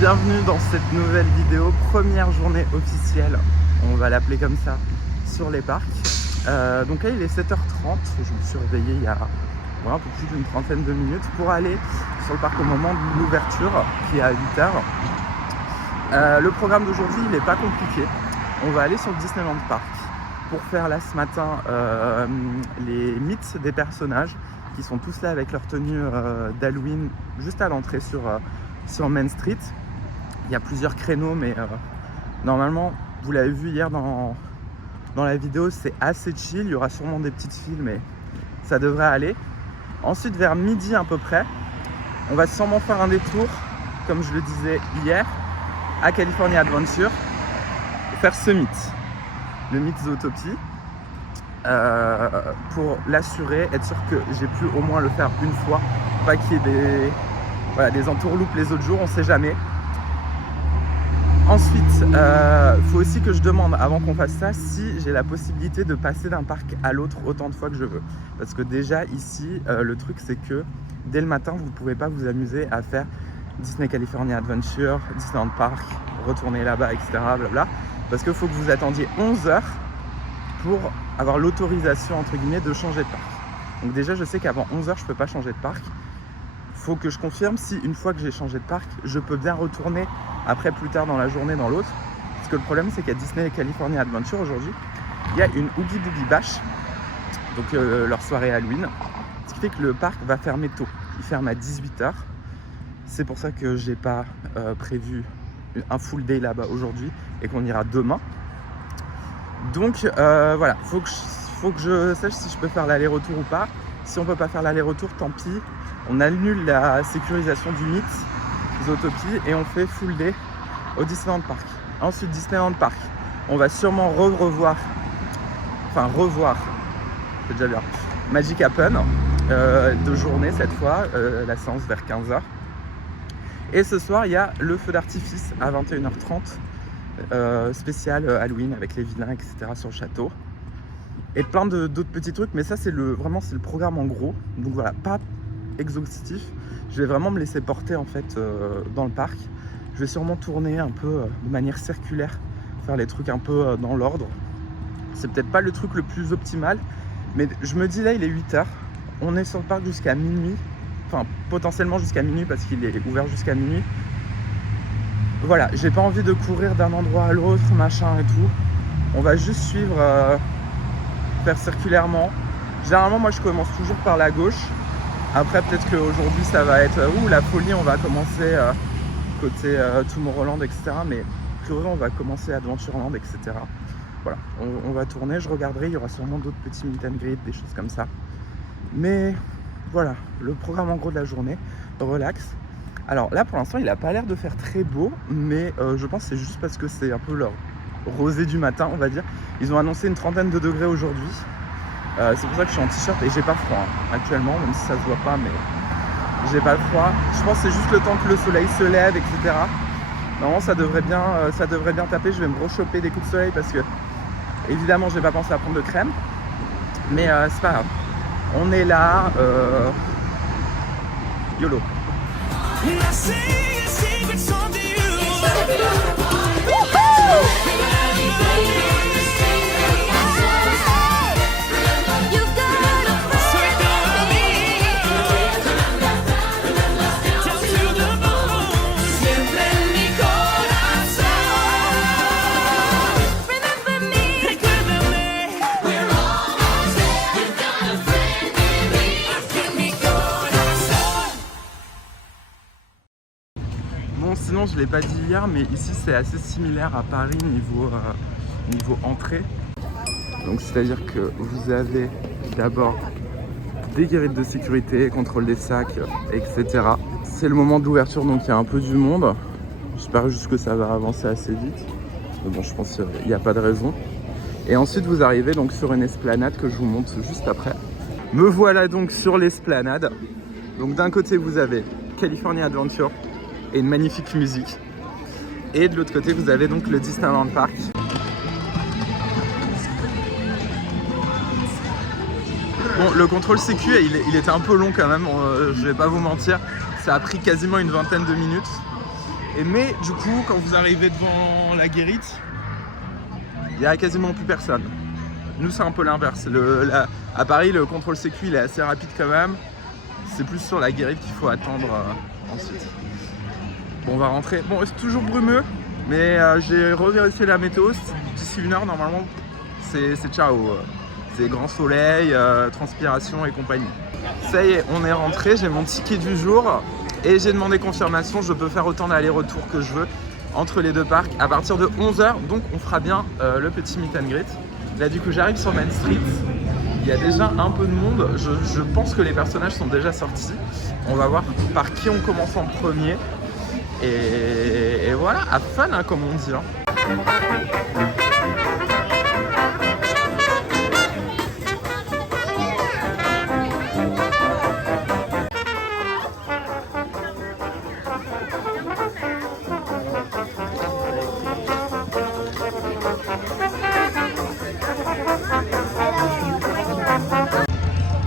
bienvenue dans cette nouvelle vidéo, première journée officielle, on va l'appeler comme ça, sur les parcs. Donc là il est 7h30, je me suis réveillé il y a un peu plus d'une trentaine de minutes pour aller sur le parc au moment de l'ouverture qui est à 8h. Le programme d'aujourd'hui il n'est pas compliqué, on va aller sur le Disneyland Park pour faire là ce matin les mythes des personnages qui sont tous là avec leur tenue d'Halloween juste à l'entrée sur Main Street. Il y a plusieurs créneaux mais normalement vous l'avez vu hier dans la vidéo, c'est assez chill, il y aura sûrement des petites files mais ça devrait aller. Ensuite vers midi à peu près, on va sûrement faire un détour, comme je le disais hier, à California Adventure pour faire ce mythe, le mythe Zootopie. Pour l'assurer, être sûr que j'ai pu au moins le faire une fois, pas qu'il y ait des entourloupes les autres jours, on sait jamais. Ensuite, faut aussi que je demande avant qu'on fasse ça si j'ai la possibilité de passer d'un parc à l'autre autant de fois que je veux. Parce que déjà ici, le truc c'est que dès le matin, vous ne pouvez pas vous amuser à faire Disney California Adventure, Disneyland Park, retourner là-bas, etc. Blabla, parce qu'il faut que vous attendiez 11h pour avoir l'autorisation entre guillemets de changer de parc. Donc déjà je sais qu'avant 11h je peux pas changer de parc. Faut que je confirme si une fois que j'ai changé de parc, je peux bien retourner après plus tard dans la journée dans l'autre. Parce que le problème c'est qu'à Disney California Adventure aujourd'hui, il y a une Oogie Boogie Bash, donc leur soirée Halloween, ce qui fait que le parc va fermer tôt. Il ferme à 18h. C'est pour ça que j'ai pas prévu un full day là-bas aujourd'hui et qu'on ira demain. Donc voilà, faut que je sache si je peux faire l'aller-retour ou pas. Si on peut pas faire l'aller-retour, tant pis. On annule la sécurisation du mythe Zootopie et on fait full day au Disneyland Park. Ensuite Disneyland Park, on va sûrement revoir, c'est déjà bien, Magic Happen de journée cette fois, la séance vers 15h. Et ce soir il y a le feu d'artifice à 21h30. Spécial Halloween avec les vilains, etc. sur le château et plein d'autres petits trucs, mais ça c'est vraiment le programme en gros, donc voilà, pas exhaustif. Je vais vraiment me laisser porter en fait dans le parc. Je vais sûrement tourner un peu de manière circulaire, faire les trucs un peu dans l'ordre. C'est peut-être pas le truc le plus optimal, mais je me dis là il est 8h, on est sur le parc jusqu'à minuit, enfin potentiellement jusqu'à minuit parce qu'il est ouvert jusqu'à minuit. Voilà, j'ai pas envie de courir d'un endroit à l'autre, machin et tout. On va juste suivre, faire circulairement. Généralement, moi, je commence toujours par la gauche. Après, peut-être qu'aujourd'hui, ça va être la folie. On va commencer côté Tomorrowland, etc. Mais a priori, on va commencer Adventureland, etc. Voilà, on va tourner. Je regarderai. Il y aura sûrement d'autres petits meet and greet, des choses comme ça. Mais voilà, le programme en gros de la journée. Relax. Alors là pour l'instant il n'a pas l'air de faire très beau, mais je pense que c'est juste parce que c'est un peu leur rosée du matin on va dire. Ils ont annoncé une trentaine de degrés aujourd'hui, c'est pour ça que je suis en t-shirt et j'ai pas froid actuellement, même si ça se voit pas, mais j'ai pas froid. Je pense que c'est juste le temps que le soleil se lève, etc. Normalement ça devrait bien taper. Je vais me rechoper des coups de soleil parce que évidemment j'ai pas pensé à prendre de crème, mais c'est pas grave, on est là, YOLO. I say a secret song to you. Sinon je ne l'ai pas dit hier, mais ici c'est assez similaire à Paris niveau entrée. Donc c'est à dire que vous avez d'abord des guérites de sécurité, contrôle des sacs, etc. C'est le moment d'ouverture donc il y a un peu du monde. J'espère juste que ça va avancer assez vite. Mais bon je pense qu'il n'y a pas de raison. Et ensuite vous arrivez donc sur une esplanade que je vous montre juste après. Me voilà donc sur l'esplanade. Donc d'un côté vous avez California Adventure et une magnifique musique. Et de l'autre côté, vous avez donc le Disneyland Park. Bon, le contrôle sécu, il était un peu long quand même, je vais pas vous mentir. Ça a pris quasiment une vingtaine de minutes. Mais du coup, quand vous arrivez devant la Guérite, il n'y a quasiment plus personne. Nous, c'est un peu l'inverse. À Paris, le contrôle sécu, il est assez rapide quand même. C'est plus sur la Guérite qu'il faut attendre ensuite. Bon, on va rentrer. Bon, c'est toujours brumeux, mais j'ai revérifié la météo. D'ici 1 heure, normalement, c'est ciao. C'est grand soleil, transpiration et compagnie. Ça y est, on est rentré. J'ai mon ticket du jour et j'ai demandé confirmation. Je peux faire autant d'aller-retour que je veux entre les deux parcs à partir de 11h. Donc, on fera bien le petit meet and greet. Là, du coup, j'arrive sur Main Street. Il y a déjà un peu de monde. Je pense que les personnages sont déjà sortis. On va voir par qui on commence en premier. Et voilà, à fun, hein, comme on dit. Hein.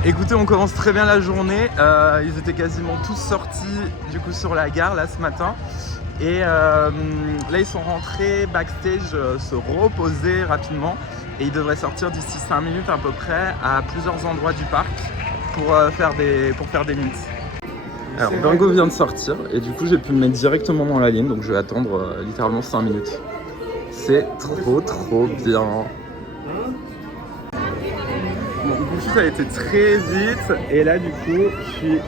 Écoutez, on commence très bien la journée. Ils étaient quasiment tous sortis du coup sur la gare là ce matin. Et là ils sont rentrés backstage se reposer rapidement. Et ils devraient sortir d'ici 5 minutes à peu près à plusieurs endroits du parc pour faire des meets. Alors Bingo vient de sortir et du coup j'ai pu me mettre directement dans la ligne. Donc je vais attendre littéralement 5 minutes. C'est trop bien. Bon, du coup, ça a été très vite et là du coup je suis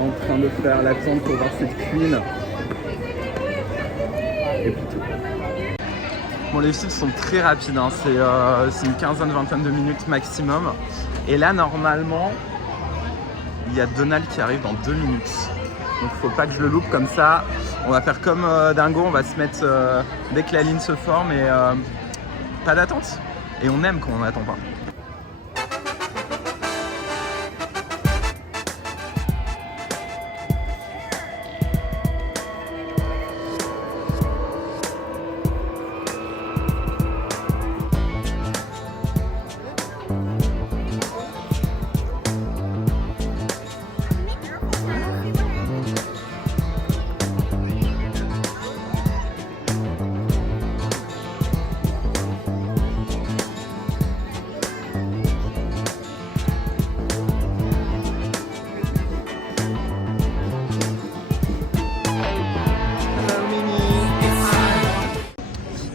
en train de faire l'attente pour voir cette queen. Et plutôt. Bon, les films sont très rapides, hein. C'est une vingtaine de minutes maximum. Et là normalement il y a Donald qui arrive dans 2 minutes. Donc faut pas que je le loupe comme ça. On va faire comme Dingo, on va se mettre dès que la ligne se forme et pas d'attente. Et on aime quand on n'attend pas.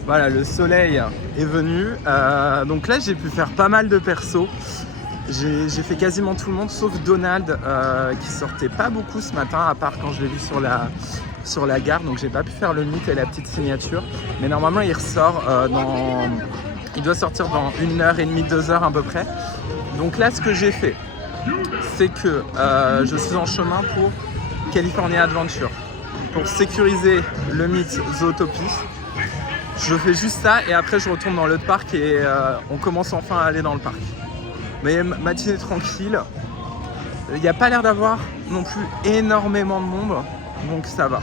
Voilà, le soleil est venu. Donc là, j'ai pu faire pas mal de persos. J'ai fait quasiment tout le monde, sauf Donald, qui sortait pas beaucoup ce matin, à part quand je l'ai vu sur la gare. Donc j'ai pas pu faire le meet et la petite signature. Mais normalement, il ressort il doit sortir dans 1h30, 2h à peu près. Donc là, ce que j'ai fait, c'est que je suis en chemin pour California Adventure. Pour sécuriser le meet Zootopie. Je fais juste ça et après je retourne dans l'autre parc et on commence enfin à aller dans le parc. Mais matinée tranquille, il n'y a pas l'air d'avoir non plus énormément de monde, donc ça va.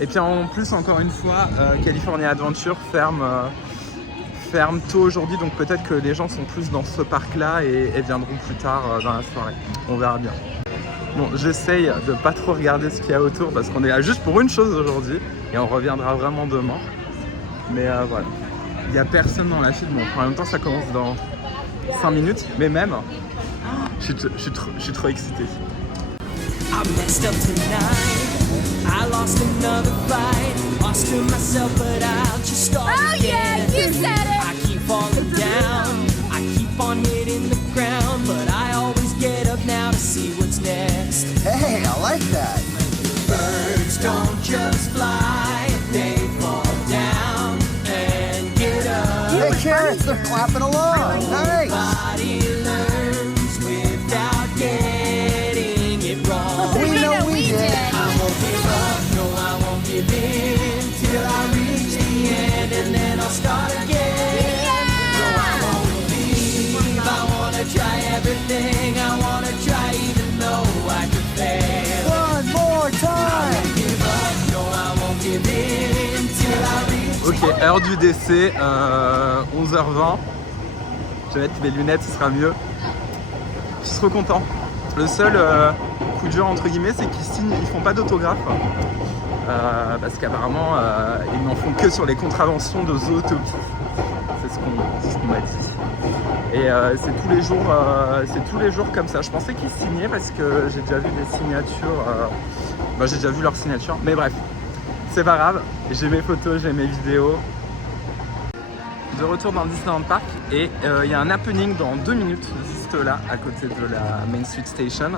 Et puis en plus, encore une fois, California Adventure ferme tôt aujourd'hui, donc peut-être que les gens sont plus dans ce parc-là et viendront plus tard dans la soirée. On verra bien. Bon, j'essaye de pas trop regarder ce qu'il y a autour parce qu'on est là juste pour une chose aujourd'hui et on reviendra vraiment demain. Mais voilà, il n'y a personne dans la file. Bon, en même temps, ça commence dans 5 minutes, mais même, je suis trop excité. Oh yeah, you said it! I keep falling down, I keep on hitting the ground, but I always get up now to see what's next. Hey, I like that. Birds don't just fly, they fall down and get up. Hey, carrots, they're clapping along. Nice. Nobody learns without getting it wrong. We know we did. I won't give up, no I won't give in till I reach the end and then I'll start again. No I won't leave, I wanna try everything, I wanna try even though I could fail. One more time. Give up, no I won't give in till I reach. Ok, heure du décès, 11h20. Je vais mettre mes lunettes, ce sera mieux. Je suis trop content. Le seul coup dur entre guillemets, c'est qu'ils font pas d'autographe. parce qu'apparemment ils n'en font que sur les contraventions de Zootopie. C'est ce qu'on m'a dit. Et c'est tous les jours comme ça. Je pensais qu'ils signaient parce que j'ai déjà vu des signatures. J'ai déjà vu leurs signatures. Mais bref, c'est pas grave. J'ai mes photos, j'ai mes vidéos. De retour dans Disneyland Park et il y a un happening dans 2 minutes juste là à côté de la Main Street Station.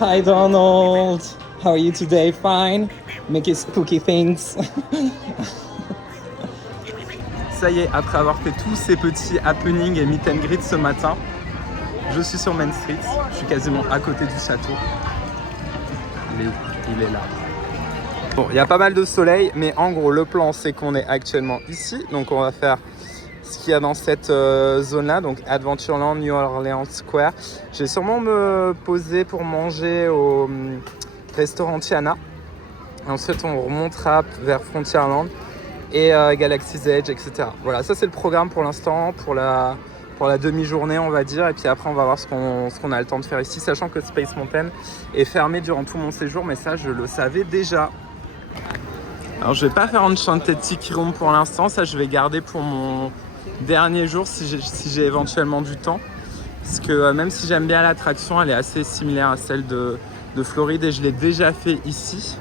Hi Donald, how are you today? Fine? Making spooky things. Ça y est, après avoir fait tous ces petits happenings et meet and greet ce matin, je suis sur Main Street, je suis quasiment à côté du château. Il est où? Il est là. Bon, il y a pas mal de soleil, mais en gros le plan c'est qu'on est actuellement ici, donc on va faire ce qu'il y a dans cette zone-là, donc Adventureland, New Orleans Square. Je vais sûrement me poser pour manger au restaurant Tiana. Ensuite, on remontera vers Frontierland et Galaxy's Edge, etc. Voilà, ça c'est le programme pour l'instant, pour la demi-journée, on va dire. Et puis après, on va voir ce qu'on a le temps de faire ici, sachant que Space Mountain est fermé durant tout mon séjour, mais ça, je le savais déjà. Alors, je vais pas faire Enchanted Tiki Room pour l'instant, ça je vais garder pour mon dernier jour si j'ai éventuellement du temps, parce que même si j'aime bien l'attraction, elle est assez similaire à celle de Floride et je l'ai déjà fait ici.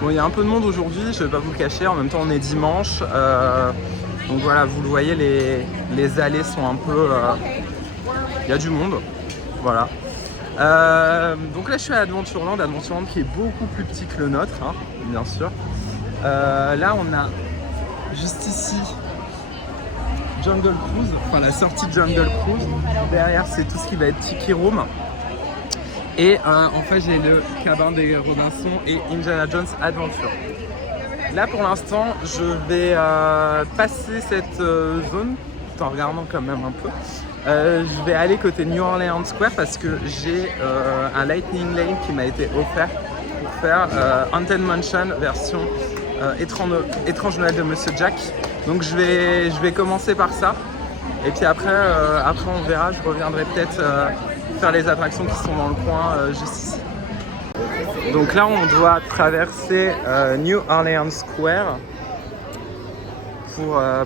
Bon, il y a un peu de monde aujourd'hui, je vais pas vous le cacher, en même temps on est dimanche, donc voilà, vous le voyez, les allées sont un peu, il y a du monde, voilà. Donc là je suis à Adventureland qui est beaucoup plus petit que le nôtre, hein, bien sûr. Là on a juste ici Jungle Cruise, enfin la sortie de Jungle Cruise. Derrière c'est tout ce qui va être Tiki Room. Et en fait j'ai le Cabin des Robinson et Indiana Jones Adventure. Là pour l'instant je vais passer cette zone tout en regardant quand même un peu. Je vais aller côté New Orleans Square parce que j'ai un Lightning Lane qui m'a été offert pour faire Haunted Mansion version étrange Noël de Monsieur Jack. Donc je vais commencer par ça et puis après on verra, je reviendrai peut-être faire les attractions qui sont dans le coin juste ici. Donc là on doit traverser New Orleans Square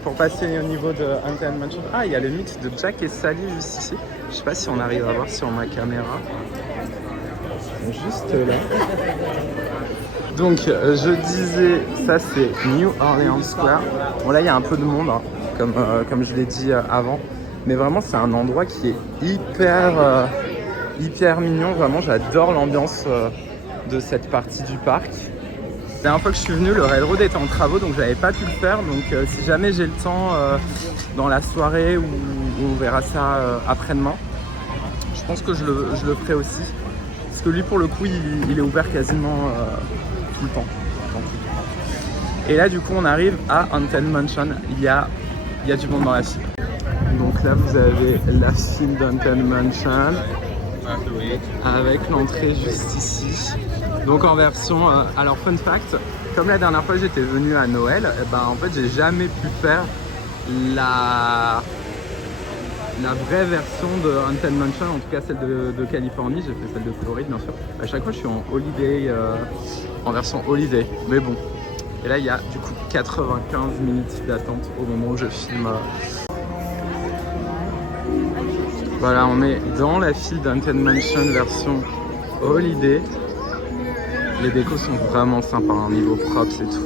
pour passer au niveau de Haunted Mansion. Ah, il y a le mythe de Jack et Sally juste ici. Je sais pas si on arrive à voir sur ma caméra. Juste là. Donc je disais, ça c'est New Orleans Square. Bon là il y a un peu de monde, hein, comme je l'ai dit avant. Mais vraiment c'est un endroit qui est hyper mignon. Vraiment j'adore l'ambiance de cette partie du parc. La dernière fois que je suis venu, le railroad était en travaux, donc j'avais pas pu le faire. Donc si jamais j'ai le temps dans la soirée ou on verra ça après-demain, je pense que je le ferai aussi. Parce que lui, pour le coup, il est ouvert quasiment tout le temps. Et là, du coup, on arrive à Haunted Mansion. Il y a du monde dans la file. Donc là, vous avez la file d'Haunted Mansion avec l'entrée juste ici. Donc en version... alors, fun fact, comme la dernière fois j'étais venu à Noël, en fait, j'ai jamais pu faire la vraie version de Haunted Mansion, en tout cas celle de Californie. J'ai fait celle de Floride, bien sûr. À chaque fois, je suis en holiday, en version holiday. Mais bon. Et là, il y a du coup 95 minutes d'attente au moment où je filme. Voilà, on est dans la file d'Haunted Mansion version holiday. Les décos sont vraiment sympas, hein, niveau props et tout.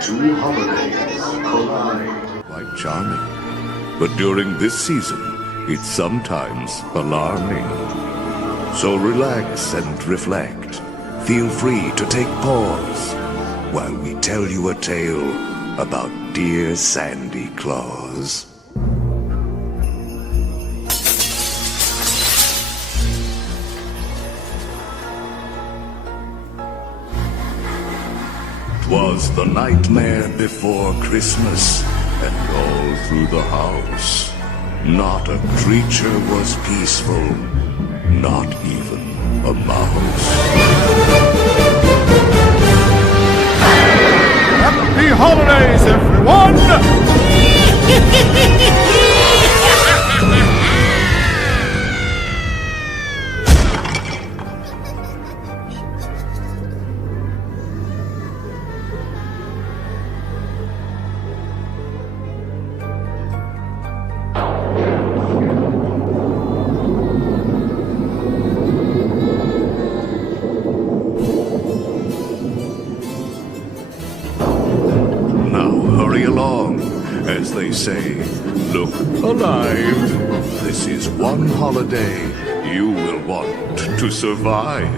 Two holidays collide. Quite charming. But during this season, it's sometimes alarming. So relax and reflect. Feel free to take pause while we tell you a tale about dear Sandy Claus. 'Twas the nightmare before Christmas, and all through the house, not a creature was peaceful, not even a mouse. Happy holidays, everyone! As they say, look alive. This is one holiday you will want to survive.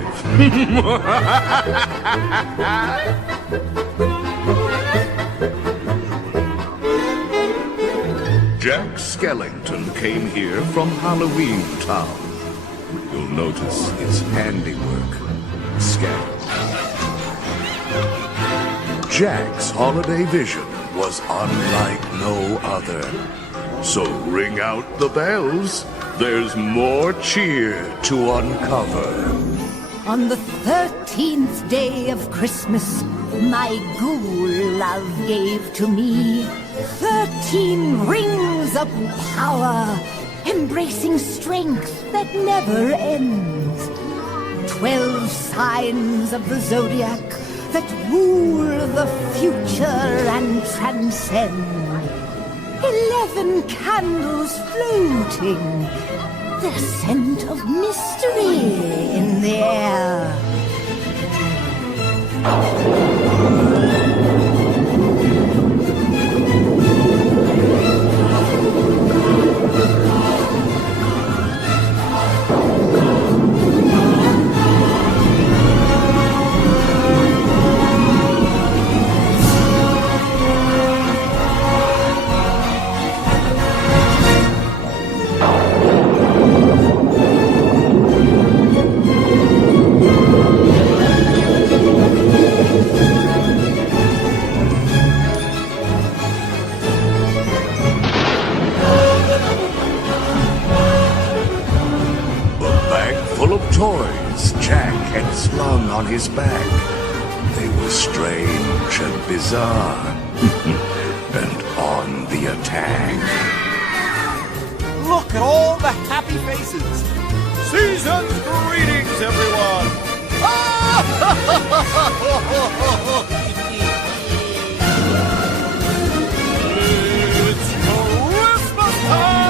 Jack Skellington came here from Halloween Town. You'll notice his handiwork. Jack's holiday vision was unlike no other. So ring out the bells. There's more cheer to uncover. On the 13th day of Christmas, my ghoul love gave to me 13 rings of power, embracing strength that never ends. 12 signs of the zodiac that rule the future and transcend. 11 candles floating, the scent of mystery in the air. Toys Jack had slung on his back. They were strange and bizarre and on the attack. Look at all the happy faces. Season's greetings, everyone. It's Christmas time!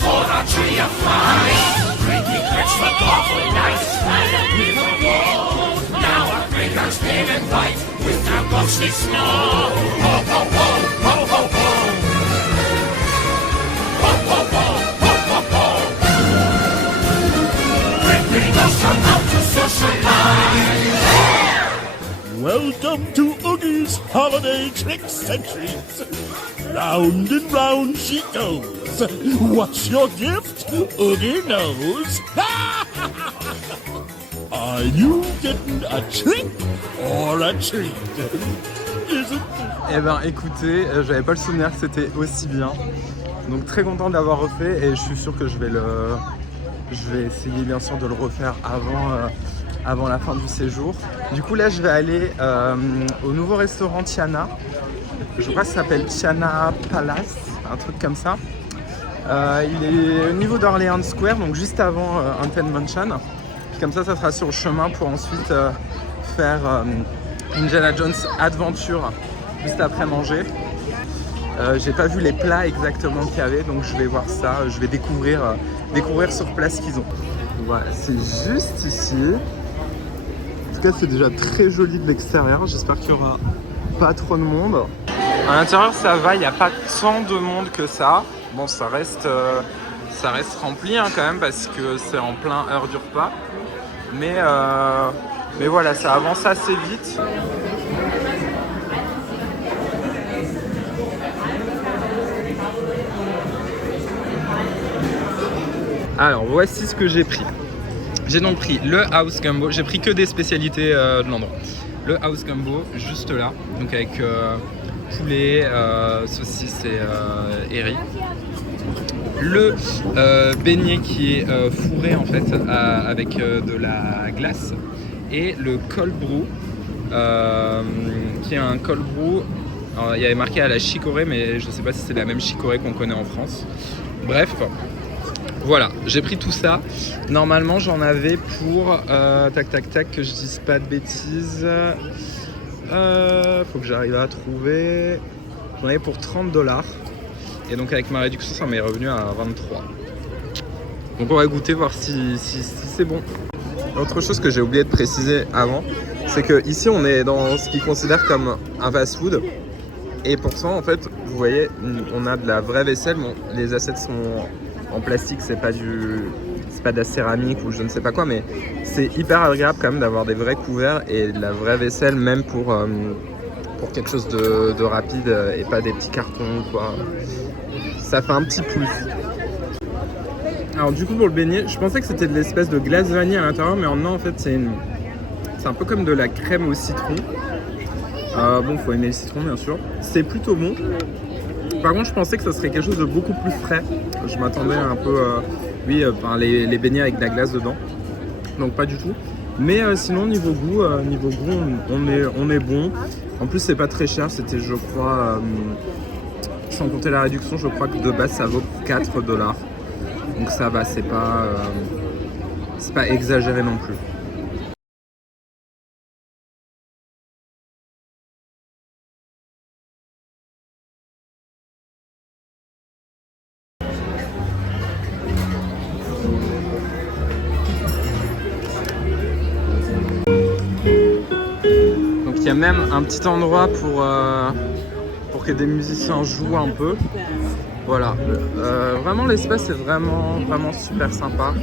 For the tree of mostly snow. Ho, ho, ho, ho, ho, ho. Ho, ho, ho, ho, ho, ho. Bring us out to socialize. Welcome to Oogie's Holiday Tricks and Treats. Round and round she goes. What's your gift? Oogie knows. Are you getting a trick or a treat? Isn't Eh ben écoutez, j'avais pas le souvenir que c'était aussi bien. Donc très content de l'avoir refait et je suis sûr que je vais essayer bien sûr de le refaire avant la fin du séjour. Du coup là je vais aller au nouveau restaurant Tiana. Je crois que ça s'appelle Tiana Palace, un truc comme ça. Il est au niveau d'Orléans Square, donc juste avant Haunted Mansion. Puis comme ça sera sur le chemin pour ensuite faire Indiana Jones Adventure juste après manger. J'ai pas vu les plats exactement qu'il y avait, donc je vais voir ça, je vais découvrir sur place ce qu'ils ont. Voilà, c'est juste ici. En tout cas, c'est déjà très joli de l'extérieur. J'espère qu'il y aura pas trop de monde. À l'intérieur, ça va, il n'y a pas tant de monde que ça. Bon, ça reste rempli hein, quand même parce que c'est en plein heure du repas. Mais voilà, ça avance assez vite. Alors, voici ce que j'ai pris. J'ai donc pris le house gumbo. J'ai pris que des spécialités de l'endroit. Le house gumbo, juste là, donc avec poulet, saucisse et riz. Le beignet qui est fourré en fait avec de la glace. Et le cold brew, qui est un cold brew. Alors, il y avait marqué à la chicorée, mais je ne sais pas si c'est la même chicorée qu'on connaît en France. Bref. Voilà, j'ai pris tout ça. Normalement, j'en avais pour... tac, que je dise pas de bêtises. Faut que j'arrive à trouver... J'en avais pour 30$. Et donc avec ma réduction, ça m'est revenu à 23. Donc on va goûter, voir si c'est bon. Autre chose que j'ai oublié de préciser avant, c'est que ici on est dans ce qu'ils considèrent comme un fast-food. Et pourtant, en fait, vous voyez, on a de la vraie vaisselle. Bon, les assiettes sont... en plastique, c'est pas de la céramique ou je ne sais pas quoi, mais c'est hyper agréable quand même d'avoir des vrais couverts et de la vraie vaisselle, même pour quelque chose de rapide et pas des petits cartons quoi. Ça fait un petit plus. Alors du coup pour le beignet, je pensais que c'était de l'espèce de glace vanille à l'intérieur, mais non en fait c'est un peu comme de la crème au citron. Bon, faut aimer le citron bien sûr. C'est plutôt bon. Par contre, je pensais que ça serait quelque chose de beaucoup plus frais. Je m'attendais un peu, les beignets avec de la glace dedans. Donc pas du tout. Mais sinon, niveau goût, on est bon. En plus, c'est pas très cher. C'était, je crois, sans compter la réduction, je crois que de base, ça vaut 4$. Donc ça va, c'est pas exagéré non plus. Il y a même un petit endroit pour que des musiciens jouent un peu. Voilà, vraiment l'espace est vraiment super sympa.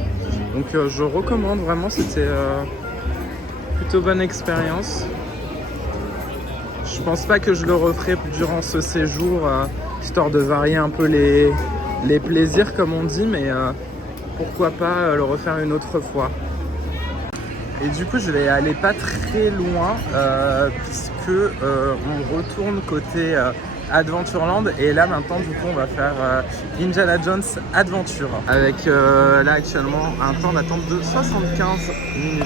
Donc je recommande vraiment, c'était plutôt bonne expérience. Je pense pas que je le referai durant ce séjour, histoire de varier un peu les plaisirs comme on dit, mais pourquoi pas le refaire une autre fois. Et du coup je vais aller pas très loin puisque on retourne côté Adventureland et là maintenant du coup on va faire Indiana Jones Adventure avec là actuellement un temps d'attente de 75 minutes.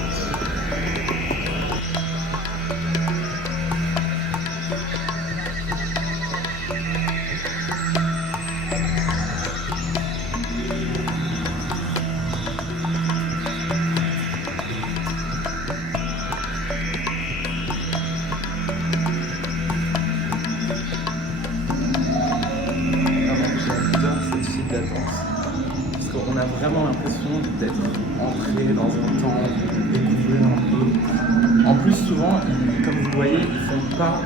Parce qu'on a vraiment l'impression d'être entré dans un temps, découvrir un peu. En plus, souvent, comme vous le voyez, ils ne font pas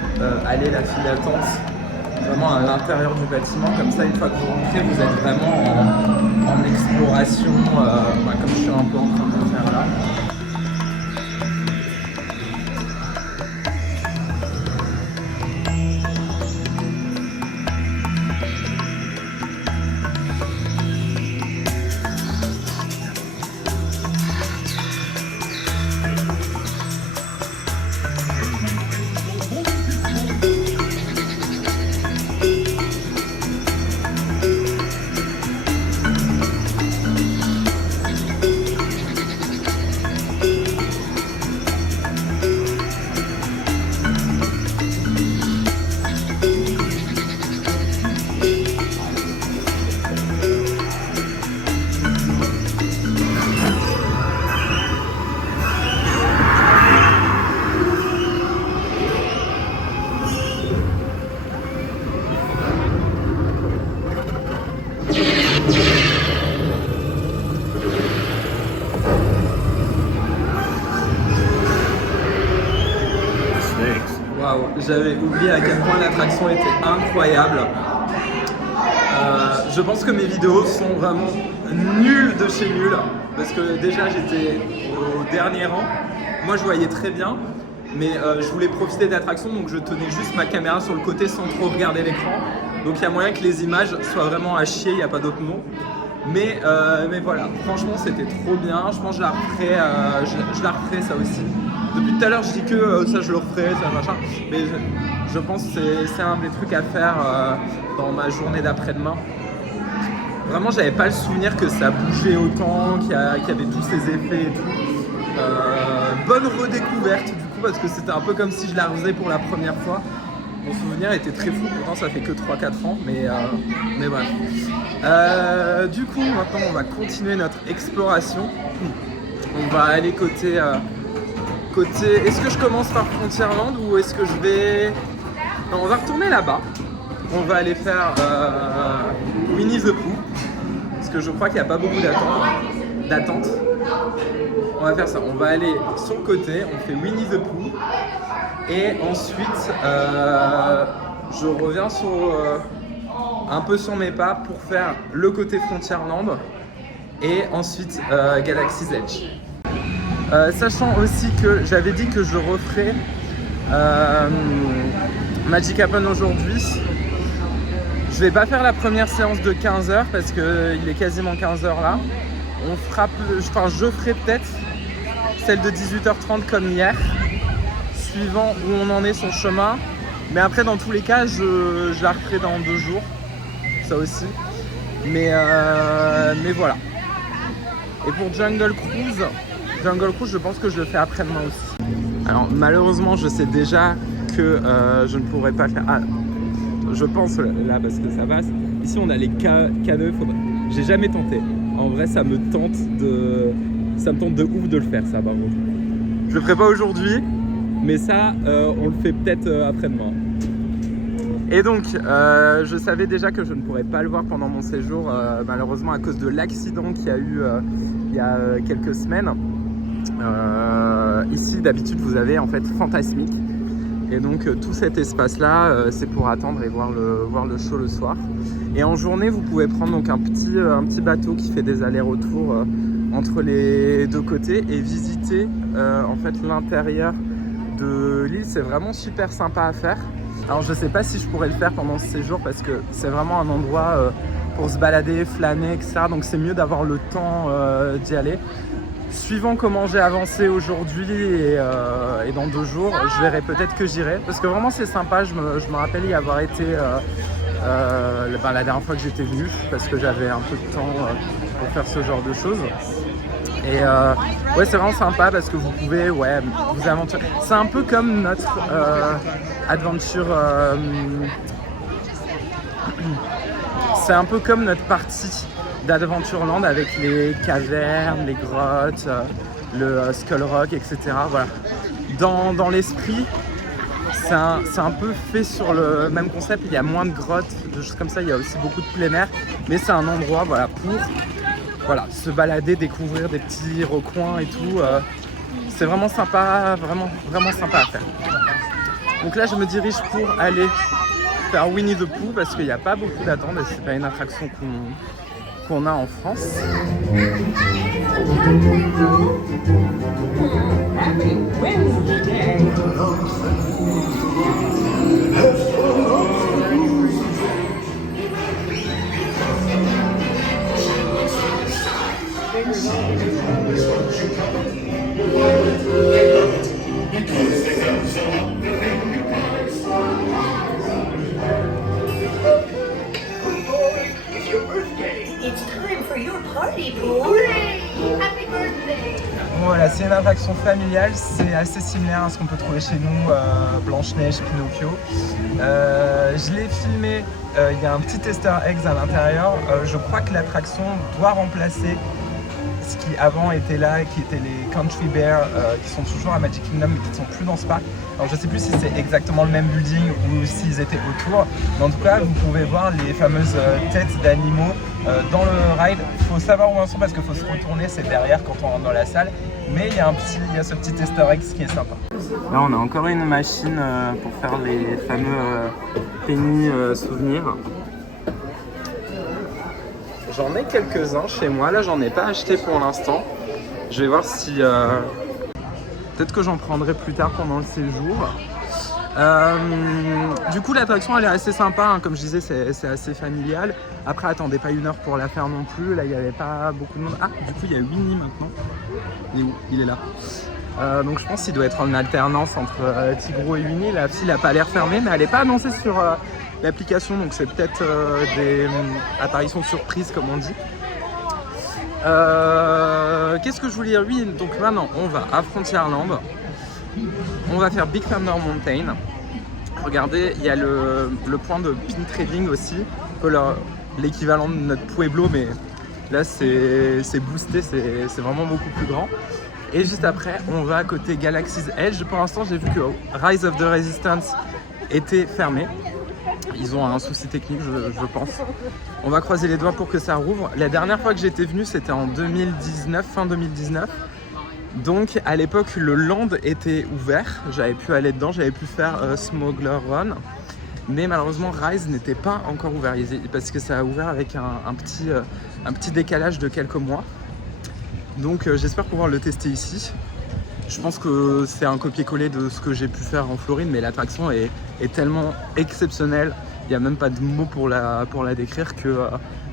aller la file d'attente vraiment à l'intérieur du bâtiment. Comme ça, une fois que vous rentrez, vous êtes vraiment en exploration, comme je suis un peu en train de le faire là. J'avais oublié à quel point l'attraction était incroyable. Je pense que mes vidéos sont vraiment nulles de chez nul parce que déjà j'étais au dernier rang. Moi je voyais très bien, mais je voulais profiter de l'attraction, donc je tenais juste ma caméra sur le côté sans trop regarder l'écran. Donc il y a moyen que les images soient vraiment à chier, il n'y a pas d'autre mot. Mais voilà, franchement c'était trop bien. Je pense que je la referai ça aussi. Depuis tout à l'heure je dis que ça je le referai, ça machin. Mais je pense que c'est un des trucs à faire dans ma journée d'après-demain. Vraiment j'avais pas le souvenir que ça bougeait autant, qu'il y avait tous ces effets et tout. Bonne redécouverte du coup parce que c'était un peu comme si je la faisais pour la première fois. Mon souvenir était très fou, pourtant ça fait que 3-4 ans, mais voilà. Du coup, maintenant on va continuer notre exploration. On va aller côté... Est-ce que je commence par Frontierland ou est-ce que je vais... Non, on va retourner là-bas. On va aller faire Winnie the Pooh, parce que je crois qu'il n'y a pas beaucoup d'attente. On va faire ça, on va aller sur le côté, on fait Winnie the Pooh. Et ensuite, je reviens un peu sur mes pas pour faire le côté Frontierland et ensuite Galaxy's Edge. Sachant aussi que j'avais dit que je referais Magic Happen aujourd'hui. Je vais pas faire la première séance de 15h parce qu'il est quasiment 15h là. Je ferai peut-être celle de 18h30 comme hier, suivant où on en est sur le chemin. Mais après dans tous les cas je la referai dans 2 jours, ça aussi. Mais voilà. Et pour Jungle Cruise, je pense que je le fais après-demain aussi. Alors malheureusement je sais déjà que je ne pourrai pas le faire. Ah, je pense là parce que ça passe. Ici on a les caneux, j'ai jamais tenté. En vrai ça me tente de ouf de le faire ça par contre. Je le ferai pas aujourd'hui, mais ça on le fait peut-être après-demain. Et donc je savais déjà que je ne pourrais pas le voir pendant mon séjour malheureusement à cause de l'accident qu'il y a eu il y a quelques semaines. Ici d'habitude vous avez en fait Fantasmic et donc tout cet espace là c'est pour attendre et voir le show le soir. Et en journée vous pouvez prendre donc un petit bateau qui fait des allers-retours entre les deux côtés et visiter en fait l'intérieur de l'île. C'est vraiment super sympa à faire. Alors je sais pas si je pourrais le faire pendant ce séjour parce que c'est vraiment un endroit pour se balader, flâner, etc. Donc c'est mieux d'avoir le temps d'y aller. Suivant comment j'ai avancé aujourd'hui et dans 2 jours, je verrai peut-être que j'irai. Parce que vraiment c'est sympa, je me rappelle y avoir été la dernière fois que j'étais venu parce que j'avais un peu de temps pour faire ce genre de choses. Et ouais c'est vraiment sympa parce que vous pouvez vous aventurer. C'est un peu comme notre adventure... c'est un peu comme notre partie d'Adventureland avec les cavernes, les grottes, le Skull Rock, etc. Voilà. Dans l'esprit, c'est un peu fait sur le même concept. Il y a moins de grottes, de choses comme ça. Il y a aussi beaucoup de plein air, mais c'est un endroit pour se balader, découvrir des petits recoins et tout. c'est vraiment sympa, vraiment sympa à faire. Donc là, je me dirige pour aller faire Winnie the Pooh parce qu'il n'y a pas beaucoup d'attente et c'est pas une attraction qu'on a en France. It's time for your party, Pooh. Happy birthday! Voilà, c'est une attraction familiale, c'est assez similaire à ce qu'on peut trouver chez nous, Blanche-Neige, Pinocchio. Je l'ai filmé, il y a un petit Easter eggs à l'intérieur. Je crois que l'attraction doit remplacer ce qui avant était là, qui étaient les Country Bears, qui sont toujours à Magic Kingdom mais qui ne sont plus dans ce parc. Alors je ne sais plus si c'est exactement le même building ou s'ils étaient autour, mais en tout cas vous pouvez voir les fameuses têtes d'animaux dans le ride. Il faut savoir où elles sont parce qu'il faut se retourner, c'est derrière quand on rentre dans la salle, mais il y a ce petit Easter egg qui est sympa. Là on a encore une machine pour faire les fameux penny souvenirs. J'en ai quelques-uns chez moi, là j'en ai pas acheté pour l'instant. Je vais voir si... peut-être que j'en prendrai plus tard pendant le séjour. Du coup l'attraction elle est assez sympa, hein. Comme je disais c'est assez familial. Après attendez pas 1 heure pour la faire non plus, là il n'y avait pas beaucoup de monde. Ah du coup il y a Winnie maintenant. Il est où? Il est là. Donc je pense qu'il doit être en alternance entre Tigro et Winnie. La file n'a pas l'air fermée mais elle n'est pas annoncée sur l'application, donc c'est peut-être des apparitions surprises comme on dit. Qu'est-ce que je voulais dire? Oui, donc maintenant on va à Frontierland. On va faire Big Thunder Mountain. Regardez, il y a le point de pin trading aussi, un peu l'équivalent de notre Pueblo, mais là c'est boosté, c'est vraiment beaucoup plus grand. Et juste après, on va à côté Galaxy's Edge. Pour l'instant, j'ai vu que Rise of the Resistance était fermé. Ils ont un souci technique, je pense. On va croiser les doigts pour que ça rouvre. La dernière fois que j'étais venu, c'était en 2019, fin 2019. Donc à l'époque, le land était ouvert. J'avais pu aller dedans, j'avais pu faire Smuggler Run. Mais malheureusement, Rise n'était pas encore ouvert parce que ça a ouvert avec un petit décalage de quelques mois. Donc j'espère pouvoir le tester ici. Je pense que c'est un copier-coller de ce que j'ai pu faire en Floride, mais l'attraction est tellement exceptionnelle. Il n'y a même pas de mots pour la décrire que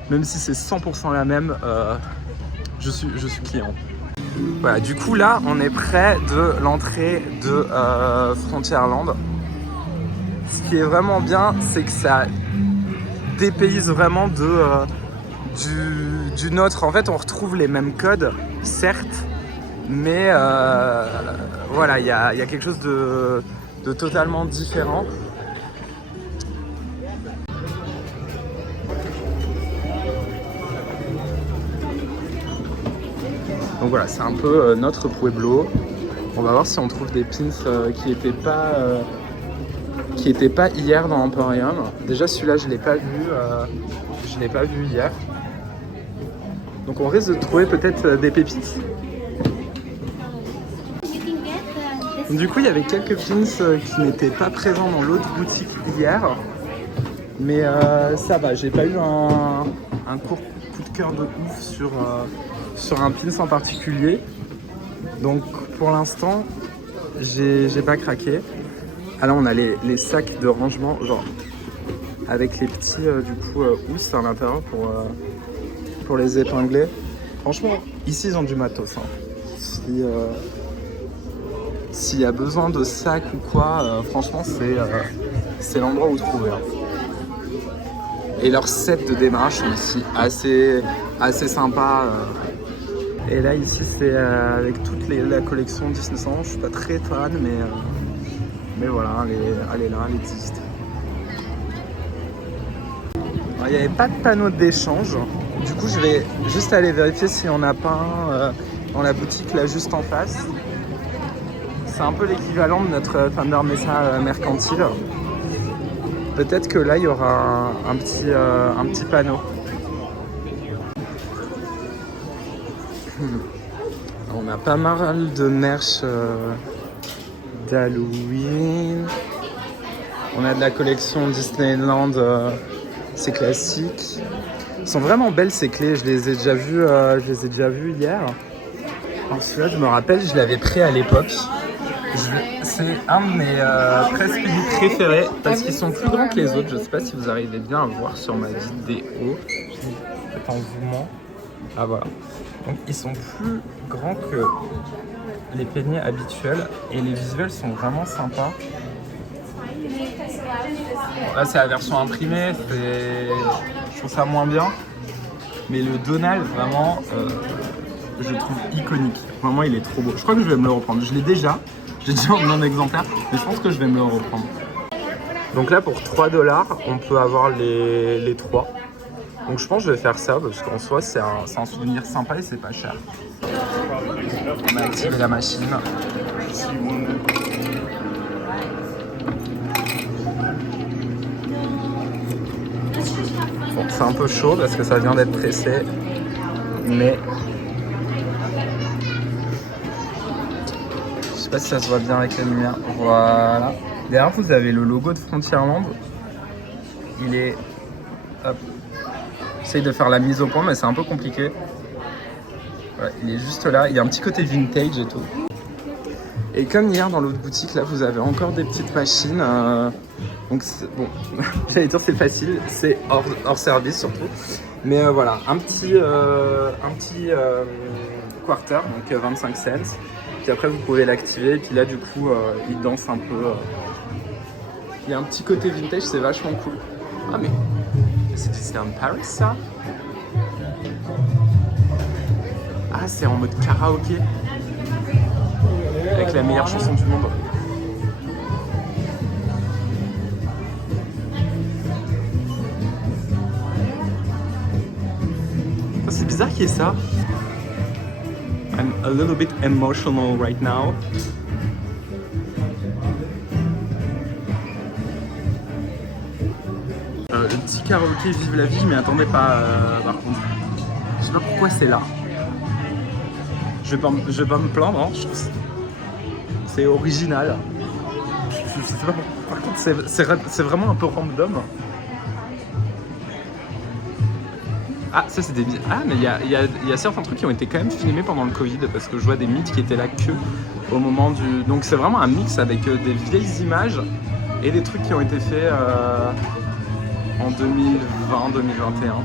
même si c'est 100% la même, je suis client. Voilà, du coup là, on est près de l'entrée de Frontierland. Ce qui est vraiment bien, c'est que ça dépayse vraiment du nôtre. En fait, on retrouve les mêmes codes, certes, mais voilà, il y a quelque chose de totalement différent. Donc voilà, c'est un peu notre Pueblo. On va voir si on trouve des pins qui n'étaient pas hier dans l'Emporium. Déjà celui-là, je l'ai pas vu hier. Donc on risque de trouver peut-être des pépites. Du coup, il y avait quelques pins qui n'étaient pas présents dans l'autre boutique hier. Mais ça va, j'ai pas eu un court coup de cœur de ouf sur un pins en particulier. Donc pour l'instant, j'ai pas craqué. Ah là, on a les sacs de rangement, genre avec les petits housses à l'intérieur pour les épingler. Franchement, ici ils ont du matos. Hein. S'il y a besoin de sacs ou quoi, franchement c'est l'endroit où trouver. Hein. Et leurs sets de démarrage sont aussi assez sympas. Et là ici c'est avec toute la collection Disney Channel. Je suis pas très fan, mais voilà, elle est là, elle existe. Il n'y avait pas de panneau d'échange. Du coup je vais juste aller vérifier s'il n'y en a pas un dans la boutique là juste en face. C'est un peu l'équivalent de notre Thunder Mesa mercantile. Peut-être que là il y aura un petit panneau. On a pas mal de merch d'Halloween. On a de la collection Disneyland, c'est classique. Ils sont vraiment belles ces clés, je les ai déjà vues hier. Alors celui-là, je me rappelle, je l'avais pris à l'époque. C'est un de mes presse-pays préférés parce qu'ils sont plus grands que les autres. Je sais pas si vous arrivez bien à voir sur ma vidéo. En zoomant. Ah voilà. Donc ils sont plus grands que les peignets habituels et les visuels sont vraiment sympas. Bon, là c'est la version imprimée, je trouve ça moins bien. Mais le Donald vraiment, je le trouve iconique. Vraiment il est trop beau. Je crois que je vais me le reprendre. Je l'ai déjà. J'ai déjà un exemplaire, mais je pense que je vais me le reprendre. Donc là, pour 3 $, on peut avoir les 3. Donc je pense que je vais faire ça, parce qu'en soi, c'est un souvenir sympa et c'est pas cher. On a activé la machine. Bon, c'est un peu chaud parce que ça vient d'être pressé, mais... Je sais pas si ça se voit bien avec la lumière. Voilà. Derrière, vous avez le logo de Frontierland. Il est... Hop. J'essaye de faire la mise au point, mais c'est un peu compliqué. Voilà, il est juste là. Il y a un petit côté vintage et tout. Et comme hier dans l'autre boutique, là, vous avez encore des petites machines. Donc, bon, j'allais dire c'est facile. C'est hors service surtout. Mais voilà, un petit quarter, donc 25 cents. Puis après vous pouvez l'activer et puis là du coup il danse un peu. Il y a un petit côté vintage, c'est vachement cool. Ah mais c'est Disneyland Paris ça? Ah c'est en mode karaoké avec la meilleure chanson du monde. Oh, c'est bizarre qu'il y ait ça. I'm a little bit emotional right now. Le petit karaoké Vive la vie, mais attendez pas par contre. Je sais pas pourquoi c'est là. Je vais pas me plaindre, hein. Je trouve c'est original. Je sais pas, par contre c'est vraiment un peu random. Ah, ça c'est des... Ah, mais il y a certains trucs qui ont été quand même filmés pendant le Covid parce que je vois des mythes qui étaient là que au moment du... Donc c'est vraiment un mix avec des vieilles images et des trucs qui ont été faits en 2020-2021.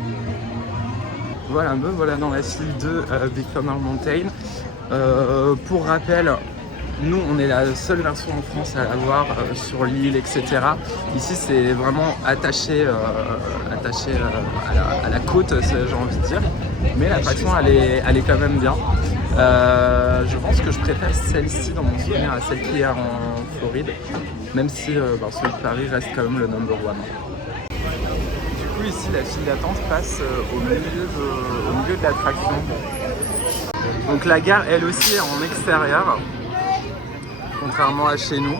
Voilà, me voilà dans la file de Big Thunder Mountain. Pour rappel, nous on est la seule version en France à l'avoir sur l'île, etc. Ici c'est vraiment attaché à la côte, j'ai envie de dire. Mais l'attraction elle est quand même bien. Je pense que je préfère celle-ci dans mon souvenir à celle qui est en Floride. Même si celui de Paris reste quand même le number one. Du coup ici la file d'attente passe au milieu de l'attraction. Donc la gare elle aussi est en extérieur. Contrairement à chez nous.